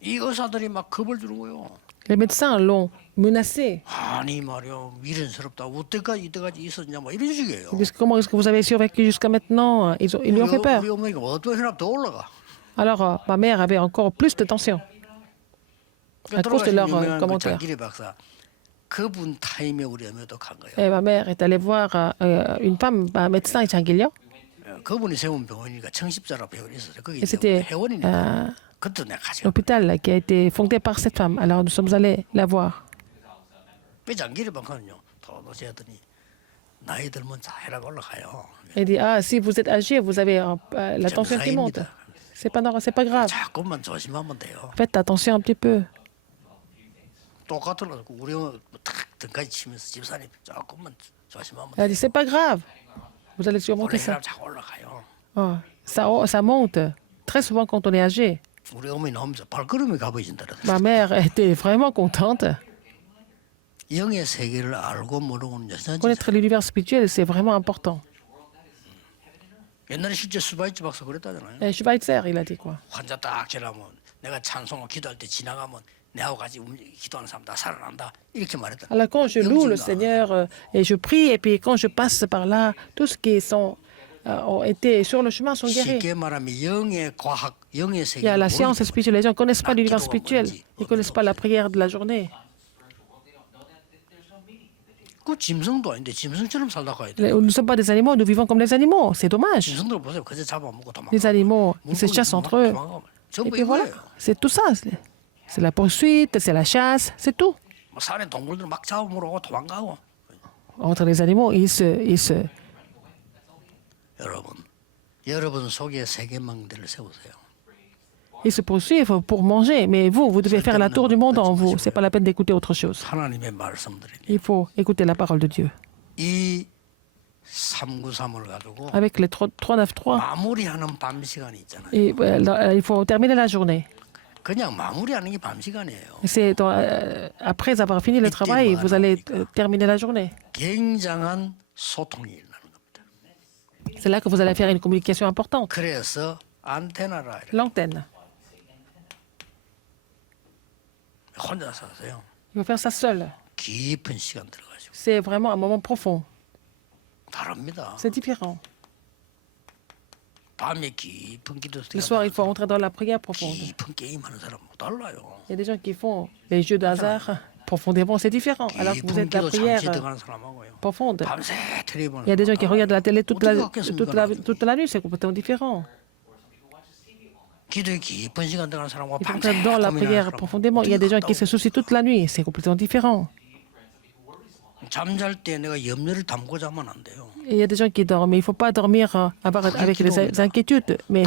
이 의사들이 막 겁을 주는 거예요. Les médecins l'ont menacée. 아니 말이야 미련스럽다. 어때까지 이때까지 있었냐 뭐 이런 식이에요. Ils disent, comment est-ce que vous avez survécu jusqu'à maintenant? Ils lui ont fait peur. 우리 어머니가 어떤 혈압 더 올라가. Alors, ma mère avait encore plus de tension à cause de 돌아가신 leurs 유명한 그 commentaires. 장기래 박사 그분 타임에 우리 어머니도 간 거예요. Et ma mère est allée voir une femme, un médecin Changuilio. 그분이 세운 병원이니까 청십자라 병원이 있었어요. 거기 Et c'était 회원이니까 그때 내가 가서 l'hôpital qui a été fondé par cette femme. Alors, nous sommes allés la voir. 왜 장기래 박사는요. 도도시 하더니 나이 들면 자해락 올라가요. Elle dit, ah, si vous êtes âgé, vous avez la tension qui monte. C'est pas grave. 조금만 조심하면 돼요. Faites attention un petit peu. 똑같으라고 우리 어머니 탁 등까지 치면서 집사님 조금만 조심하면 Elle a 돼요. dit, c'est pas grave. Vous allez 원래 surmonter ça. 혈압 자꾸 올라가요. Oh, ça monte. Très souvent quand on est âgé. 우리 어머니 나오면서 발걸음이 가보이신다. Ma mère était vraiment contente. 영의 세계를 알고 모르고는 여전히 Connaître l'univers spirituel, c'est vraiment important. 옛날에 실제 스바이츠 박사 그랬다잖아요. Et Schweitzer, il a dit quoi? 환자 딱 지나면 내가 찬송을 기도할 때 지나가면 내하고 같이 기도하는 사람 다 살아난다 이렇게 말했다. Alors quand je loue le Seigneur et je prie, et puis quand je passe par là, tous ceux qui ont été sur le chemin sont guéris. 쉽게 말하면 영의 과학, 영의 Il y a 세계를 la science spirituelle. Les gens ne connaissent pas l'univers 기도가 spirituel. 뭔지, Ils ne connaissent pas la prière de la journée. 그 짐승도 아닌데 짐승처럼 살다 가야 돼. Nous ne sommes pas des animaux, nous vivons comme les animaux. C'est dommage. 짐승들 보세요. 그저 잡아먹고 도망가. Les animaux, ils se chassent entre eux. Et 전부 puis voilà, 이거예요. c'est tout ça. C'est la poursuite, c'est la chasse, c'est tout. 뭐 산에 동물들 막 잡아먹으러 도망가고. Entre les animaux, ils se 여러분 속에 세계망대를 세우세요. poursuivent pour manger. Mais vous devez faire la tour du monde en vous. C'est pas la peine d'écouter autre chose. 하나님의 말씀들이 Il faut écouter la parole de Dieu. 이 393을 가지고 Avec les 393, 마무리하는 밤 시간이 있잖아요. et, il faut terminer la journée. 그냥 마무리하는 게 밤 시간이에요. C'est après avoir fini le travail, vous allez terminer la journée. 굉장한 소통이 일어나는 겁니다. C'est là que vous allez faire une communication importante. 그래서 안테나라 이래. L'antenne. 혼자 사세요. Il faut faire ça seul. 깊은 시간 들어가지고 C'est vraiment un moment profond. 다릅니다. C'est différent. 밤에 깊은 기도 Le soir, il faut entrer dans la prière profonde. 깊은 게임하는 사람 못 달라요. Il y a des gens qui font les jeux de hasard profondément, c'est différent. Alors que vous 깊은 êtes la 기도 prière 잠시 들어가는 사람하고요. profonde. 밤새 텔레비전. Il y a des gens qui regardent la télé toute 어떻게 la nuit, c'est complètement différent. 기도에 깊은 시간 들어가는 사람과 Il faut 밤새 entrer dans la 고민하는 prière 사람. profondément. Il y a des gens qui se soucient toute la nuit, c'est complètement différent. 잠잘 때 내가 염려를 담고 자면 안 돼요. Et il y a des gens qui dorment, mais il ne faut pas dormir avec des inquiétudes. Mais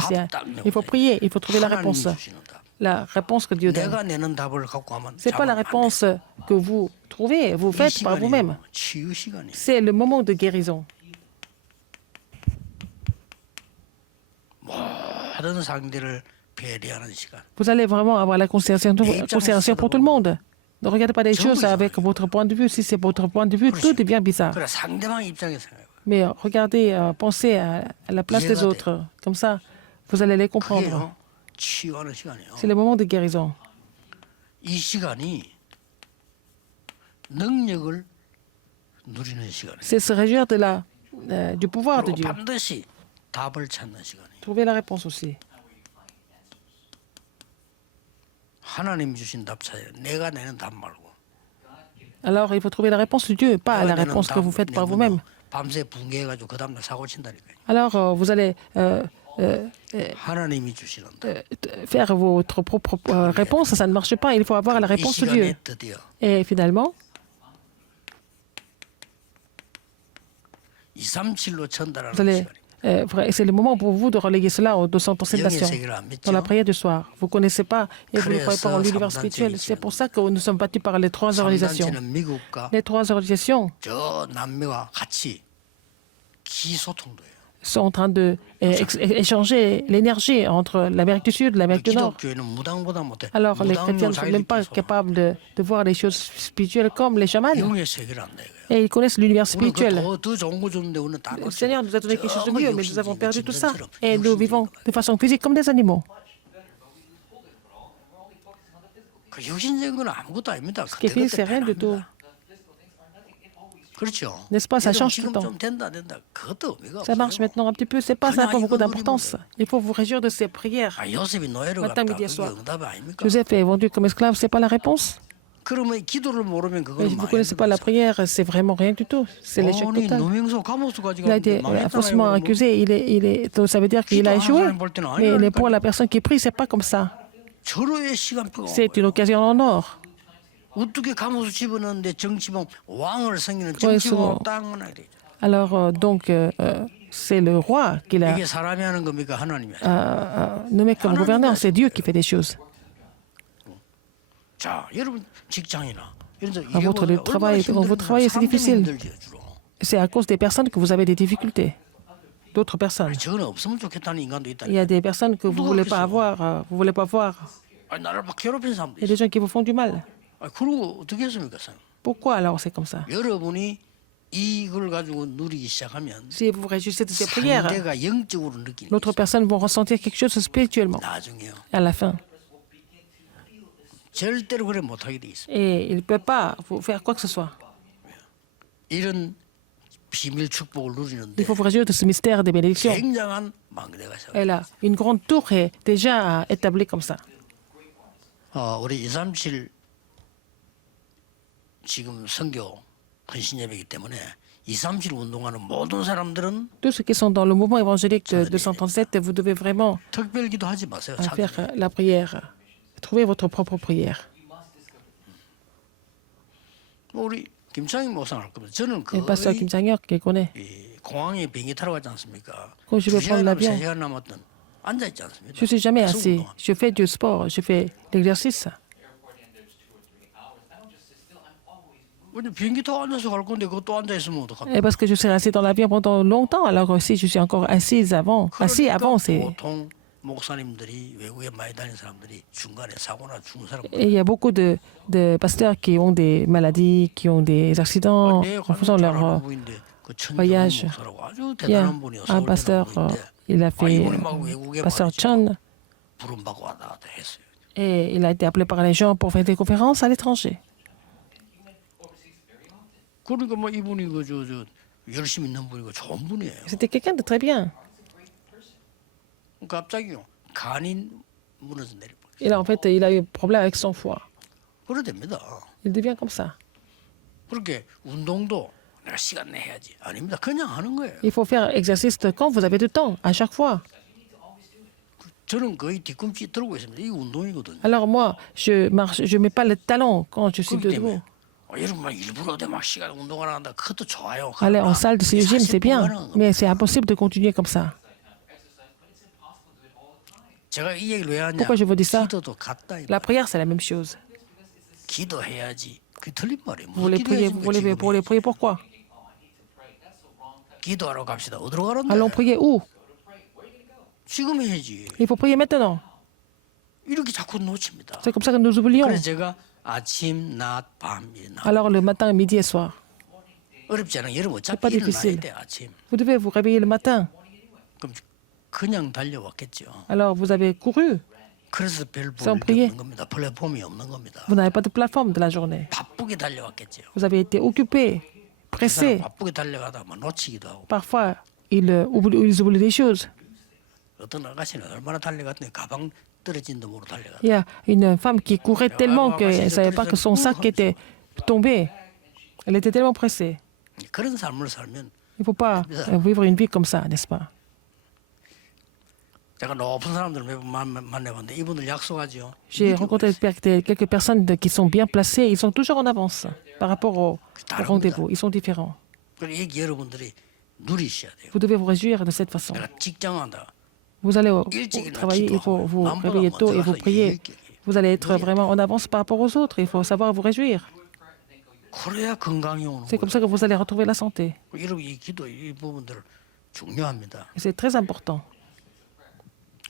il faut prier, il faut trouver la réponse. 하나님이 주시는 답. La réponse que Dieu donne. 내가 내는 답을 갖고 하면 Ce n'est pas la 잠은 안 réponse que vous trouvez, vous 돼. 이 faites par vous-même. 시간이요. 치유 시간이에요. C'est le moment de guérison. 모든 상대를 배려하는 시간. Vous allez vraiment avoir la considération pour tout le monde. Ne regardez pas les choses avec votre point de vue. Si c'est votre point de vue, tout devient bizarre. 그래 상대방 입장에서 생각해요. Mais regardez, pensez à la place des autres. Comme ça, vous allez les comprendre. 그게요. 치유하는 시간이에요. C'est le moment de guérison. 이 시간이 능력을 누리는 시간이에요. C'est se réjouir de du pouvoir de 그리고 Dieu. 반드시 답을 찾는 시간이에요. Trouver la réponse aussi. 하나님 주신 답 찾아야 돼요. 내가 내는 답 말고. Alors, il faut trouver la réponse de Dieu, pas la 내가 내는 réponse que 답 vous faites par 내면요, vous-même. 밤새 붕괴해가지고 그 다음날 사고 친다니까요. Alors, vous allez 하나님이 주시는 답. faire votre propre réponse, ça ne marche pas. Il faut avoir la 이 réponse de Dieu. 시간에 드디어 Et finalement, 237로 전달하는 vous allez, 시간입니다. c'est le moment pour vous de reléguer cela aux 237 영의 nations. 세계를 안 Dans la 믿죠? prière du soir, vous ne connaissez pas et vous ne croyez pas en 그래서 l'univers 삼단체에 spirituel. C'est 있지는 pour ça que nous sommes battus par les trois organisations. 3단체는 미국과 Les trois organisations 저 남미와 같이 기소통도예요. sont en train de échanger l'énergie entre l'Amérique du Sud et l'Amérique du Nord. 기독교회는 무당보다 못해. Alors, les chrétiens ne sont même pas 기소. capables de voir les choses spirituelles comme les chamans. 영의 세계를 안다 이거예요. Et ils connaissent l'univers 우리는 spirituel. 더 좋은 거 줬는데 우리는 다 Le 놓치고 Seigneur nous a donné quelque chose de 저거 mieux, mais nous avons 육신적인 perdu tout ça. 짐승처럼 Et nous 육신적인 vivons 거다. de façon physique comme des animaux. 그 육신적인 건 아무것도 아닙니다. Ce qui est physique, c'est rien du tout. 그렇죠. N'est-ce pas? Ça 여러분, change tout le 지금 temps. 좀 된다. 그것도 의미가 Ça marche 없어요. maintenant un petit peu, c'est pas, ça n'a pas beaucoup d'importance. Il faut vous réjouir de ces prières. 아, 요셉이 노예로 Matin, 갔다. midi et 그게 soir. 응답이 아닙니까? Joseph est vendu comme esclave, c'est pas la réponse. 그러면 기도를 모르면 Mais 그거는 si vous ne connaissez pas la prière, c'est vraiment rien du tout. C'est l'échec 아니 total. 노명소 감옥수 가지고 Il a été faussement accusé, donc ça veut dire qu'il a échoué. Mais pour la personne qui prie, c'est pas comme ça. 절호의 시간표가 온 C'est 거예요. une occasion en or. 어떻게 감옥수 집어넣는데 정치범 왕을 섬기는 그래서- 정치범 땅은 아니죠. Alors, c'est le roi qui l'a 이게 사람이 하는 겁니까 하나님이 하는 nommé comme gouverneur. C'est Dieu qui fait des choses. 자, 여러분 직장이나 이런 데 À votre lieu de travail, quand vous travaillez, c'est difficile. C'est à cause des personnes que vous avez des difficultés. D'autres personnes. 저는 없으면 좋겠다는 인간도 Il 있다니. y a des personnes que vous ne voulez pas avoir, vous voulez pas voir. 아니, 나를 막 괴롭히는 사람도 Il y a 있어. des gens qui vous font du mal. 그런 거 어떻게 했습니까, 선? Pourquoi alors c'est comme ça? 여러분이 이걸 가지고 누리기 시작하면 Si vous vous réjouissez de ces prières, 상대가 영적으로 느끼는 l'autre personne va ressentir quelque chose spirituellement 나중에요. à la fin. 절대로 그래 못하게 돼 있어. Et il ne peut pas vous faire quoi que ce soit. 이런 비밀 축복을 누리는데 Il faut vous réjouir de ce mystère des bénédictions. 굉장한 망대가 있어요. Et là, une grande tour est déjà établie comme ça. 우리 237 지금 선교 헌신예배이기 때문에 237 운동하는 모든 사람들은 Tous ceux qui sont dans le mouvement évangélique de 237, vous devez vraiment 특별 기도하지 마세요. faire 사전에. la prière. Trouvez votre propre prière. 우리 김창희 목사님 할 겁니다. 저는 Et le pasteur 거의 Kim Sang-hyuk, qui connaît. 이 공항에 비행기 타러 가지 않습니까? Quand je vais 2시간 prendre 남았 l'avion, 3시간 남았던 앉아 있지 않습니까? je ne suis jamais 계속 assis. 운동하는. Je fais du sport, je fais l'exercice. 근데 비행기 타고 앉아서 갈 건데 그것도 앉아 있으면 어떡합니까? Et parce que je serai assis dans l'avion pendant longtemps, alors si je suis encore assis avant, c'est... 보통 목사님들이 외국에 많이 다니는 사람들이 중간에 사고나 죽는 사람. Et il y a beaucoup de pasteurs qui ont des maladies, qui ont des accidents en faisant leur voyage. Il y a un pasteur, il a fait pasteur Chan, 부름받고 왔다 갔다 했어요. et il a été appelé par les gens pour faire des conférences à l'étranger. 그러니까 뭐 이분이 그저 열심히 있는 분이고 좋은 분이에요. C'était quelqu'un de très bien. 갑자기요 간이 무너져 내려. Et là, en fait, il a eu un problème avec son foie. 그러됩니다. Il devient comme ça. 그렇게 운동도 내가 시간 내 해야지. 아닙니다. 그냥 하는 거예요. Il faut faire exercice quand vous avez du temps, à chaque fois. 저는 거의 뒤꿈치 들고 있습니다. 이 운동이거든요. Alors moi, je mets pas le talon quand je suis 그렇기 debout. 때문에 여러분 막 일부러 막 시간 운동을 한다. 그것도 좋아요. Aller en salle de ce gym, c'est bien, 40분 하는 거. mais c'est impossible de continuer comme ça. 제가 이 얘기를 왜 하냐? Pourquoi je vous dis ça? 기도도 같다. 이 La prière, c'est la même chose. 기도해야지. 그게 틀린 말이에요. Vous voulez prier, vous voulez prier pourquoi? 기도하러 갑시다. 어디로 가는데? Allons prier où? 지금 해야지. Il faut prier maintenant. 이렇게 자꾸 놓칩니다. C'est comme ça que nous oublions. 그래서 제가 아침, 낮, 밤 이나 Alors le matin, midi et soir. 어렵지 않아요. 여러분 pas 어차피 일어나야 difficile. 돼 아침. Vous devez vous réveiller le matin. 그럼 그냥 달려왔겠죠. Alors vous avez couru. 그래서 별 Sans 볼일 prier. 없는 겁니다. 플랫폼이 없는 겁니다. Vous n'avez pas de plateforme de la journée. 바쁘게 달려왔겠죠. Vous avez été occupé, 그 사람 pressé. 바쁘게 달려가다 막 놓치기도 하고 Parfois, ils oublient des choses. 어떤 아가씨는 얼마나 달려갔더니 가방 떨어진도 모르고 달려갔다. Il y a une femme qui courait tellement qu'elle ne savait pas que son sac était tombé. Elle était tellement pressée. 그런 삶을 살면 Il ne faut pas vivre une vie comme ça, n'est-ce pas? 제가 높은 사람들 몇 번 만나봤는데 이분들 약속하죠. J'ai rencontré quelques personnes qui sont bien placées. Ils sont toujours en avance par rapport au rendez-vous. Ils sont différents. 그리고 이 여러분들이 누리셔야 돼요. Vous devez vous réjouir de cette façon. 내가 직장한다. Vous allez 일찍 travailler, il faut vous 남보다 réveiller tôt et 먼저 vous 가서 prier. 일찍 Vous allez être vraiment en avance par rapport aux autres. Il faut savoir vous réjouir. 그래야 건강이 오는 C'est comme 거예요. ça que vous allez retrouver la santé. 여러분 이 기도 이 부분들 중요합니다. Et c'est très important.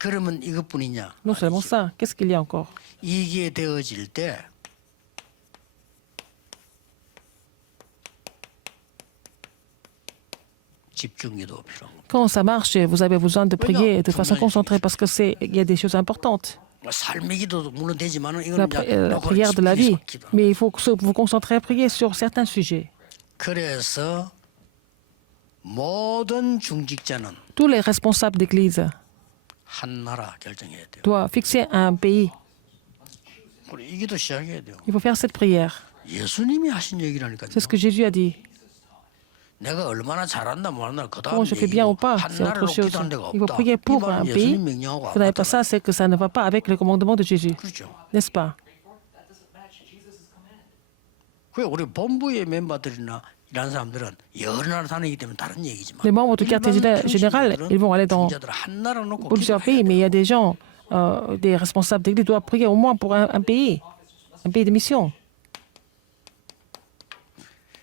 그러면 이것뿐이냐? Non seulement ça, qu'est-ce qu'il y a encore? 이게 되어질 때 집중기도 필요한 겁니다. Quand ça marche, vous avez besoin de prier de façon concentrée parce que il y a des choses importantes. 삶의 기도도 물론 되지만은 La, 이거는 la prière de la vie. Mais il faut vous concentrer à prier sur certains sujets. 그래서 모든 중직자는 Tous les responsables d'église 한 나라 결정해야 돼요. doivent fixer un pays. 그래 이 기도 시작해야 돼요. Il faut faire cette prière. 예수님이 하신 얘기라니까요. C'est ce que Jésus a dit. 내가 얼마나 잘한다 뭐한다 그 Comment 다음 je fais bien ou pas, 한 c'est autre 나라로 chose. 기도한 데가 Il faut 없다. prier 이 pour 말은 un pays. 예수님 명령하고 Vous n'avez pas ça, c'est que ça ne va pas avec le commandement de Jésus. 그렇죠. N'est-ce pas? 그 우리 본부의 멤버들이나 이런 사람들은 여러 나라 다니기 때문에 다른 얘기지만 Les membres du quartier général, ils vont aller dans 중자들 한 나라 놓고 plusieurs 기도해야 pays, 돼요. mais il y a des gens, des responsables d'église doivent prier au moins pour un pays de mission.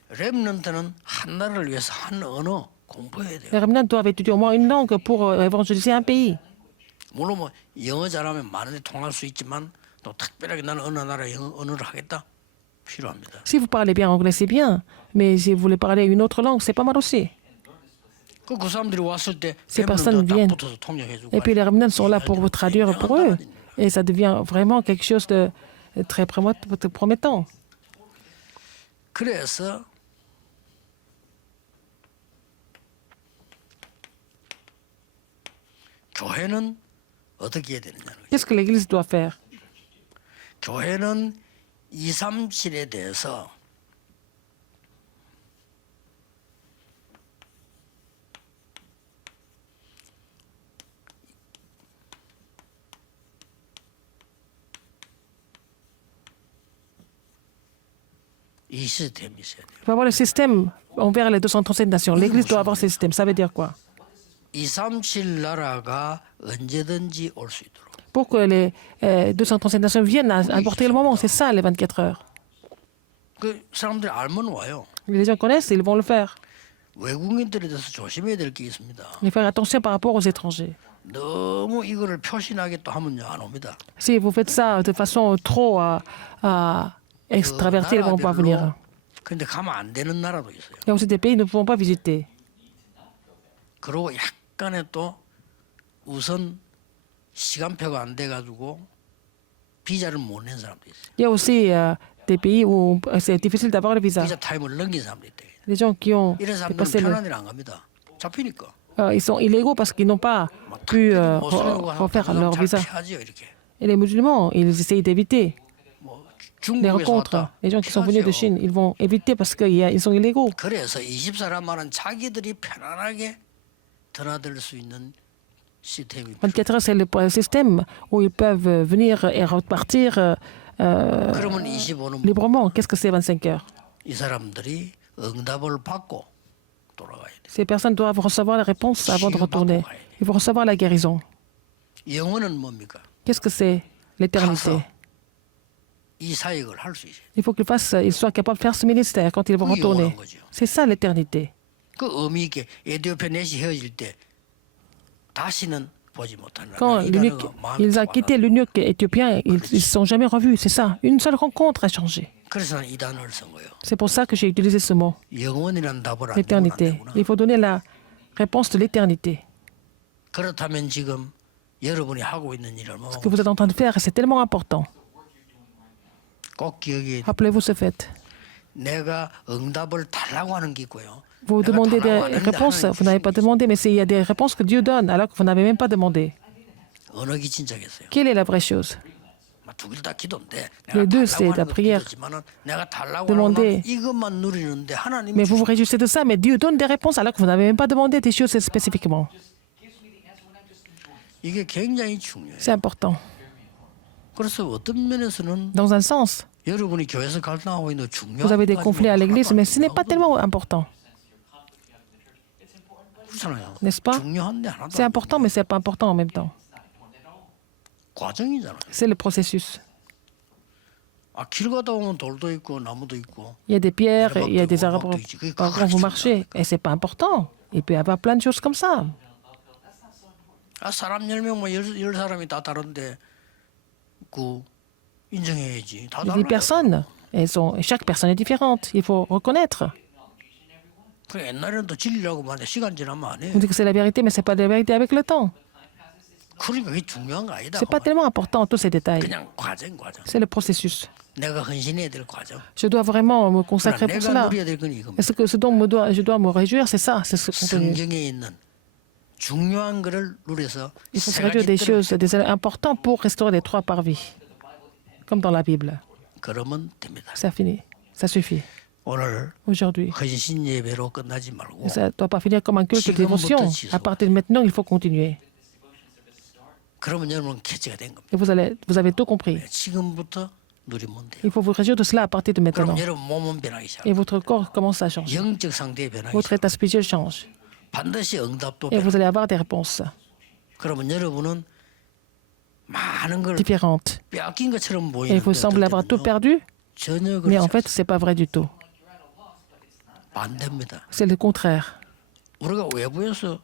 렘넌트는 한 나라를 위해서 한 언어 공부해야 돼요. Les remnants doivent étudier au moins une langue pour évangéliser un pays. 물론 뭐 영어 잘하면 많은데 통할 수 있지만 또 특별하게 나는 어느 나라 영어 언어를 하겠다 필요합니다. Si vous parlez bien anglais, c'est bien, mais si vous voulez parler une autre langue, c'est pas mal aussi. 그 사람들이 왔을 때 Ces personnes 렘넌트가 딱 viennent. 붙어서 통역해주고 Et puis les remnants sont là pour vous traduire pour eux. Et ça devient vraiment quelque chose de très promettant. 그래서 교회는 어떻게 해야 되느냐는 거죠. Qu'est-ce que l'Église doit faire? 교회는 237에 대해서 이 시스템이 있어야 돼요. Il faut avoir le système envers les 237 nations. L'Église doit avoir ce système. Ça veut dire quoi? 237 나라가 언제든지 올 수 있도록. Pour que les 237 nations viennent à n'importe quel moment. C'est ça, les 24 heures. 그 사람들이 알면 와요. Les gens connaissent, ils vont le faire. 외국인들에 대해서 조심해야 될 게 있습니다. Il faut faire attention par rapport aux étrangers. 너무 이거를 표신하게 또 하면요 안 옵니다. Si vous faites ça de façon trop extravertie, ils ne vont pas venir. 그런데 가면 안 되는 나라도 있어요. Il y a aussi des pays que nous ne pouvons pas visiter. 그리고 약간의 또 우선 시간표가 안 돼가지고 비자를 못 낸 사람도 있어요. Il y a aussi des pays où c'est difficile d'avoir le visa. 비자 타임을 넘긴 사람도 있다. Les gens qui ont 이런 사람들은 dépassé 편한 데는 안 갑니다. 잡히니까. ils sont illégaux parce qu'ils n'ont pas pu refaire leur 잘 visa. 피하지요 이렇게. Et les musulmans, ils essayent d'éviter 뭐 les 중국에서 rencontres. 왔다. Les gens qui sont venus de 피하죠. Chine, ils vont éviter parce qu'ils sont illégaux. 그래서 24라마는 자기들이 편안하게 드나들 수 있는 시스템이 24 heures, c'est le système où ils peuvent venir et repartir 그러면 25는 librement. Qu'est-ce que c'est 25 heures? 이 사람들이 응답을 받고 돌아가야 돼. Ces personnes doivent recevoir la réponse avant de retourner. Il faut recevoir la guérison. 영혼은 뭡니까? Qu'est-ce que c'est l'éternité? 가서 이 사역을 할 수 있어요. Il faut qu'ils soient capables de faire ce ministère quand ils vont 그게 retourner. 영원한 거죠. C'est ça l'éternité. 그 의미 있게 에디오피아 넷이 헤어질 때 다시는 보지 못하는 Quand l'eunuque, ils ont quitté l'eunuque éthiopien, ils ne se sont jamais revus. C'est ça. Une seule rencontre a changé. 그래서 나는 이 단어를 쓴 거예요. C'est pour ça que j'ai utilisé ce mot, 영원이라는 답을 안 주면 안 l'éternité. 되구나. Il faut donner la réponse de l'éternité. 그렇다면 지금 여러분이 하고 있는 일을 Ce que vous êtes en train de faire, c'est tellement important. 꼭 기억해야 돼. Rappelez-vous ce fait. 내가 응답을 달라고 하는 게 있고요. Vous 내가 demandez des 달라고 안 했는데 réponses, 하나님 vous n'avez pas demandé, mais il y a des réponses que Dieu donne alors que vous n'avez même pas demandé. 어느 게 진짜겠어요? Quelle est la vraie chose? 두 개 다 기도인데 Les deux, c'est 달라고 la 하는 것도 prière. 기도지만은 내가 달라고 Demander. 하면 이것만 누리는데 하나님이 Mais vous vous 주시는 réjouissez de ça, mais Dieu donne des réponses alors que vous n'avez même pas demandé des choses spécifiquement. 이게 굉장히 중요해요. C'est important. 그래서 어떤 면에서는 Dans un sens, 여러분이 교회에서 갈등하고 있는 중요한 vous avez des conflits à l'église, mais ce n'est pas tellement important, 그렇잖아요. n'est-ce pas? 중요한데 하나도 C'est important, mais ce n'est pas important en même temps. 과정이잖아요. C'est le processus. 길 가다 보면 돌도 있고 나무도 있고 Il y a des pierres, il y a des arbres par quand vous marchez, et ce n'est pas important. Il peut y avoir plein de choses comme ça. 사람 10명 열 사람이 다 다른데 그 인정해야지. 다 Les 달라요. personnes, chaque personne est différente. Il faut reconnaître. 그 옛날에는 또 진리라고 말해 시간 지나면 안 해. On dit que c'est la vérité, mais ce n'est pas la vérité avec le temps. 그러니까 그게 중요한 거 아니다. Ce n'est pas tellement important, tous ces détails. 그냥 과정. C'est le processus. 내가 헌신해야 될 과정. Je dois vraiment me consacrer pour 내가 cela. 누려야 될 건 이겁니다. Et ce dont je dois me réjouir, c'est ça, c'est ce contenu. 성경에 있는 중요한 거를 누려서 Il faut se 세 réjouir 가지 des 뜻을 choses, des éléments importants pour restaurer les 3 parvis, comme dans la Bible. 그러면 됩니다. Ça finit, ça suffit. 오늘 Aujourd'hui, 헌신 예배로 끝나지 말고 ça ne doit pas finir comme un culte de dévotion. À partir de maintenant, il faut continuer. 그러면 여러분 캐치가 된 겁니다. Et vous avez tout compris. 지금부터 누리면 돼요. Il faut vous réjouir de cela à partir de maintenant. 그럼 여러분 몸은 변하기 시작. Et votre corps commence à changer. 영적 상태에 변하기 Votre 시작. état spirituel change. 반드시 응답도 Et 변하기. vous allez avoir des réponses 그러면 여러분은 많은 걸 différentes. 빼앗긴 것처럼 Et 보이는데 vous semblez avoir tout perdu, 전혀 mais 그렇지 en fait, ce n'est pas vrai du tout. 반대입니다. C'est le contraire. 우리가 외부에서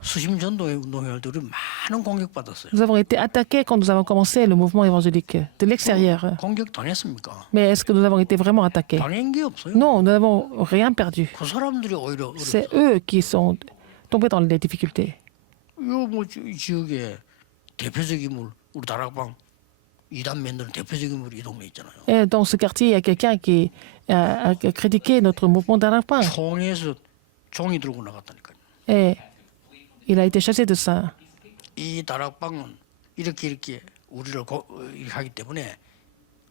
수심 전도회 운동회할 때 우리 많은 공격받았어요. Nous avons été attaqués quand nous avons commencé le mouvement évangélique de l'extérieur. 공격 당했습니까? Mais est-ce que nous avons été vraiment attaqués? 당한 게 없어요. Non, nous n'avons rien perdu. 그 사람들이 오히려 C'est eux qui sont tombés dans les difficultés. 이뭐 지역에 대표적 인물 우리 다락방 이단 만드는 대표적 인물이 이 동네 있잖아요. Et dans ce quartier, il y a quelqu'un qui a critiqué notre mouvement d'Arapin. 총에서 종이 들고 나갔다니까요. Et il a été chassé de ça. 이 다락방은 이렇게 우리를 이렇게 하기 때문에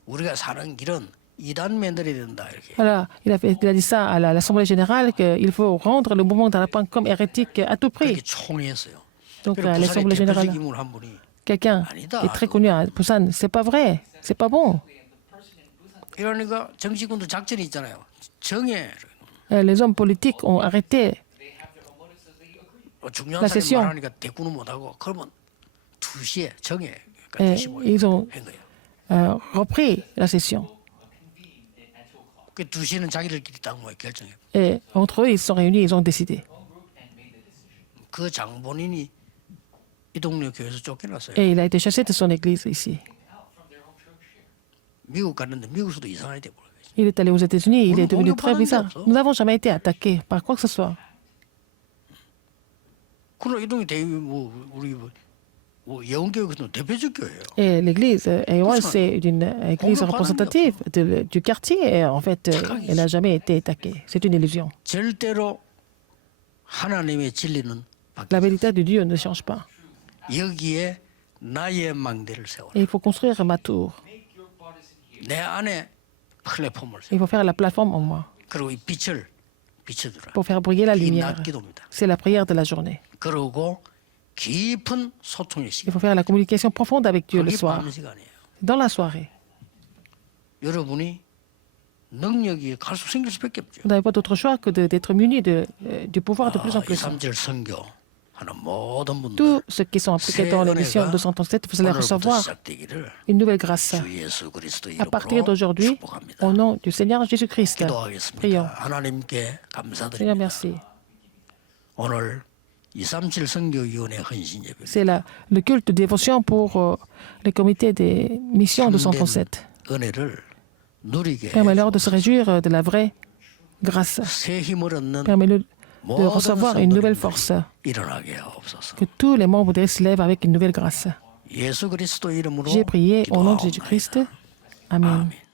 우리가 사는 길은 이단 만들어야 된다 이렇게. Voilà, il a dit ça à l'Assemblée générale qu'il faut rendre le mouvement d'Arapin comme hérétique à tout 그렇게 prix. 총회했어요. Donc 그리고 à 부산의 l'Assemblée générale, 대표적 인물 한 분이 quelqu'un qui est très connu à Busan, c'est pas vrai, c'est pas bon. 이러니까 정치군도 작전이 있잖아요. 정해. Les hommes politiques ont arrêté 중요한 La 사람이 session. 말하니까 대꾸는 못하고 그러면 2시에 정해. 그러니까 et 2시 ils ont 한 거예요. repris la session. 그 2시는 자기들끼리 딱 뭐 결정해. Et entre eux, ils se sont réunis, ils ont décidé. 그 장본인이 이 동네 교회에서 쫓겨났어요. Et il a été chassé de son église ici. 미국 갔는데 미국에서도 이상하게 돼버려요. Il est allé aux États-Unis, il est devenu très bizarre. Nous n'avons jamais été attaqués par quoi que ce soit. 그럼 이 동네 뭐 우리 뭐 예원교회 같은 대표적 교회예요. Et l'église Ewan, c'est une église représentative du quartier. Et en fait, elle n'a jamais été attaquée. C'est une illusion. 절대로 하나님의 진리는 La 바뀌지 vérité de Dieu ne change pas. 않아요. 여기에 나의 망대를 세워라. Et il faut construire ma tour. 내 안에 플랫폼을 세워. Il faut faire la plateforme en moi 그리고 이 빛을 비춰주라. pour faire briller la 이 lumière. 낮 기도입니다. C'est la prière de la journée. 그리고 깊은 소통의 Il 시간. faut faire la communication profonde avec Dieu le 그게 soir, 밤 시간이에요. dans la soirée. 여러분이 능력이 갈수록 생길 수밖에 없죠. Vous n'avez pas d'autre choix que d'être muni du pouvoir de plus en plus. 237 선교 하는 모든 분들 Tous ceux qui sont impliqués dans l'émission 237, vous allez 오늘부터 recevoir 시작되기를 une nouvelle grâce. 주 예수 그리스도 À partir 이름으로 d'aujourd'hui, 축복합니다. au nom du Seigneur Jésus-Christ, 기도하겠습니다. prions. 하나님께 Seigneur, 감사드립니다. merci. 오늘 237 선교위원회 헌신 예배 C'est le culte de dévotion pour les comités des missions 237. 은혜를 누리게 Permets-leur de se réjouir de la vraie grâce. 새 힘을 얻는 Permets-le de recevoir une nouvelle force, 일어나게 하옵소서. que tous les membres se lèvent avec une nouvelle grâce. 예수 그리스도 이름으로 J'ai prié au nom de Jésus-Christ. Amen. 아멘.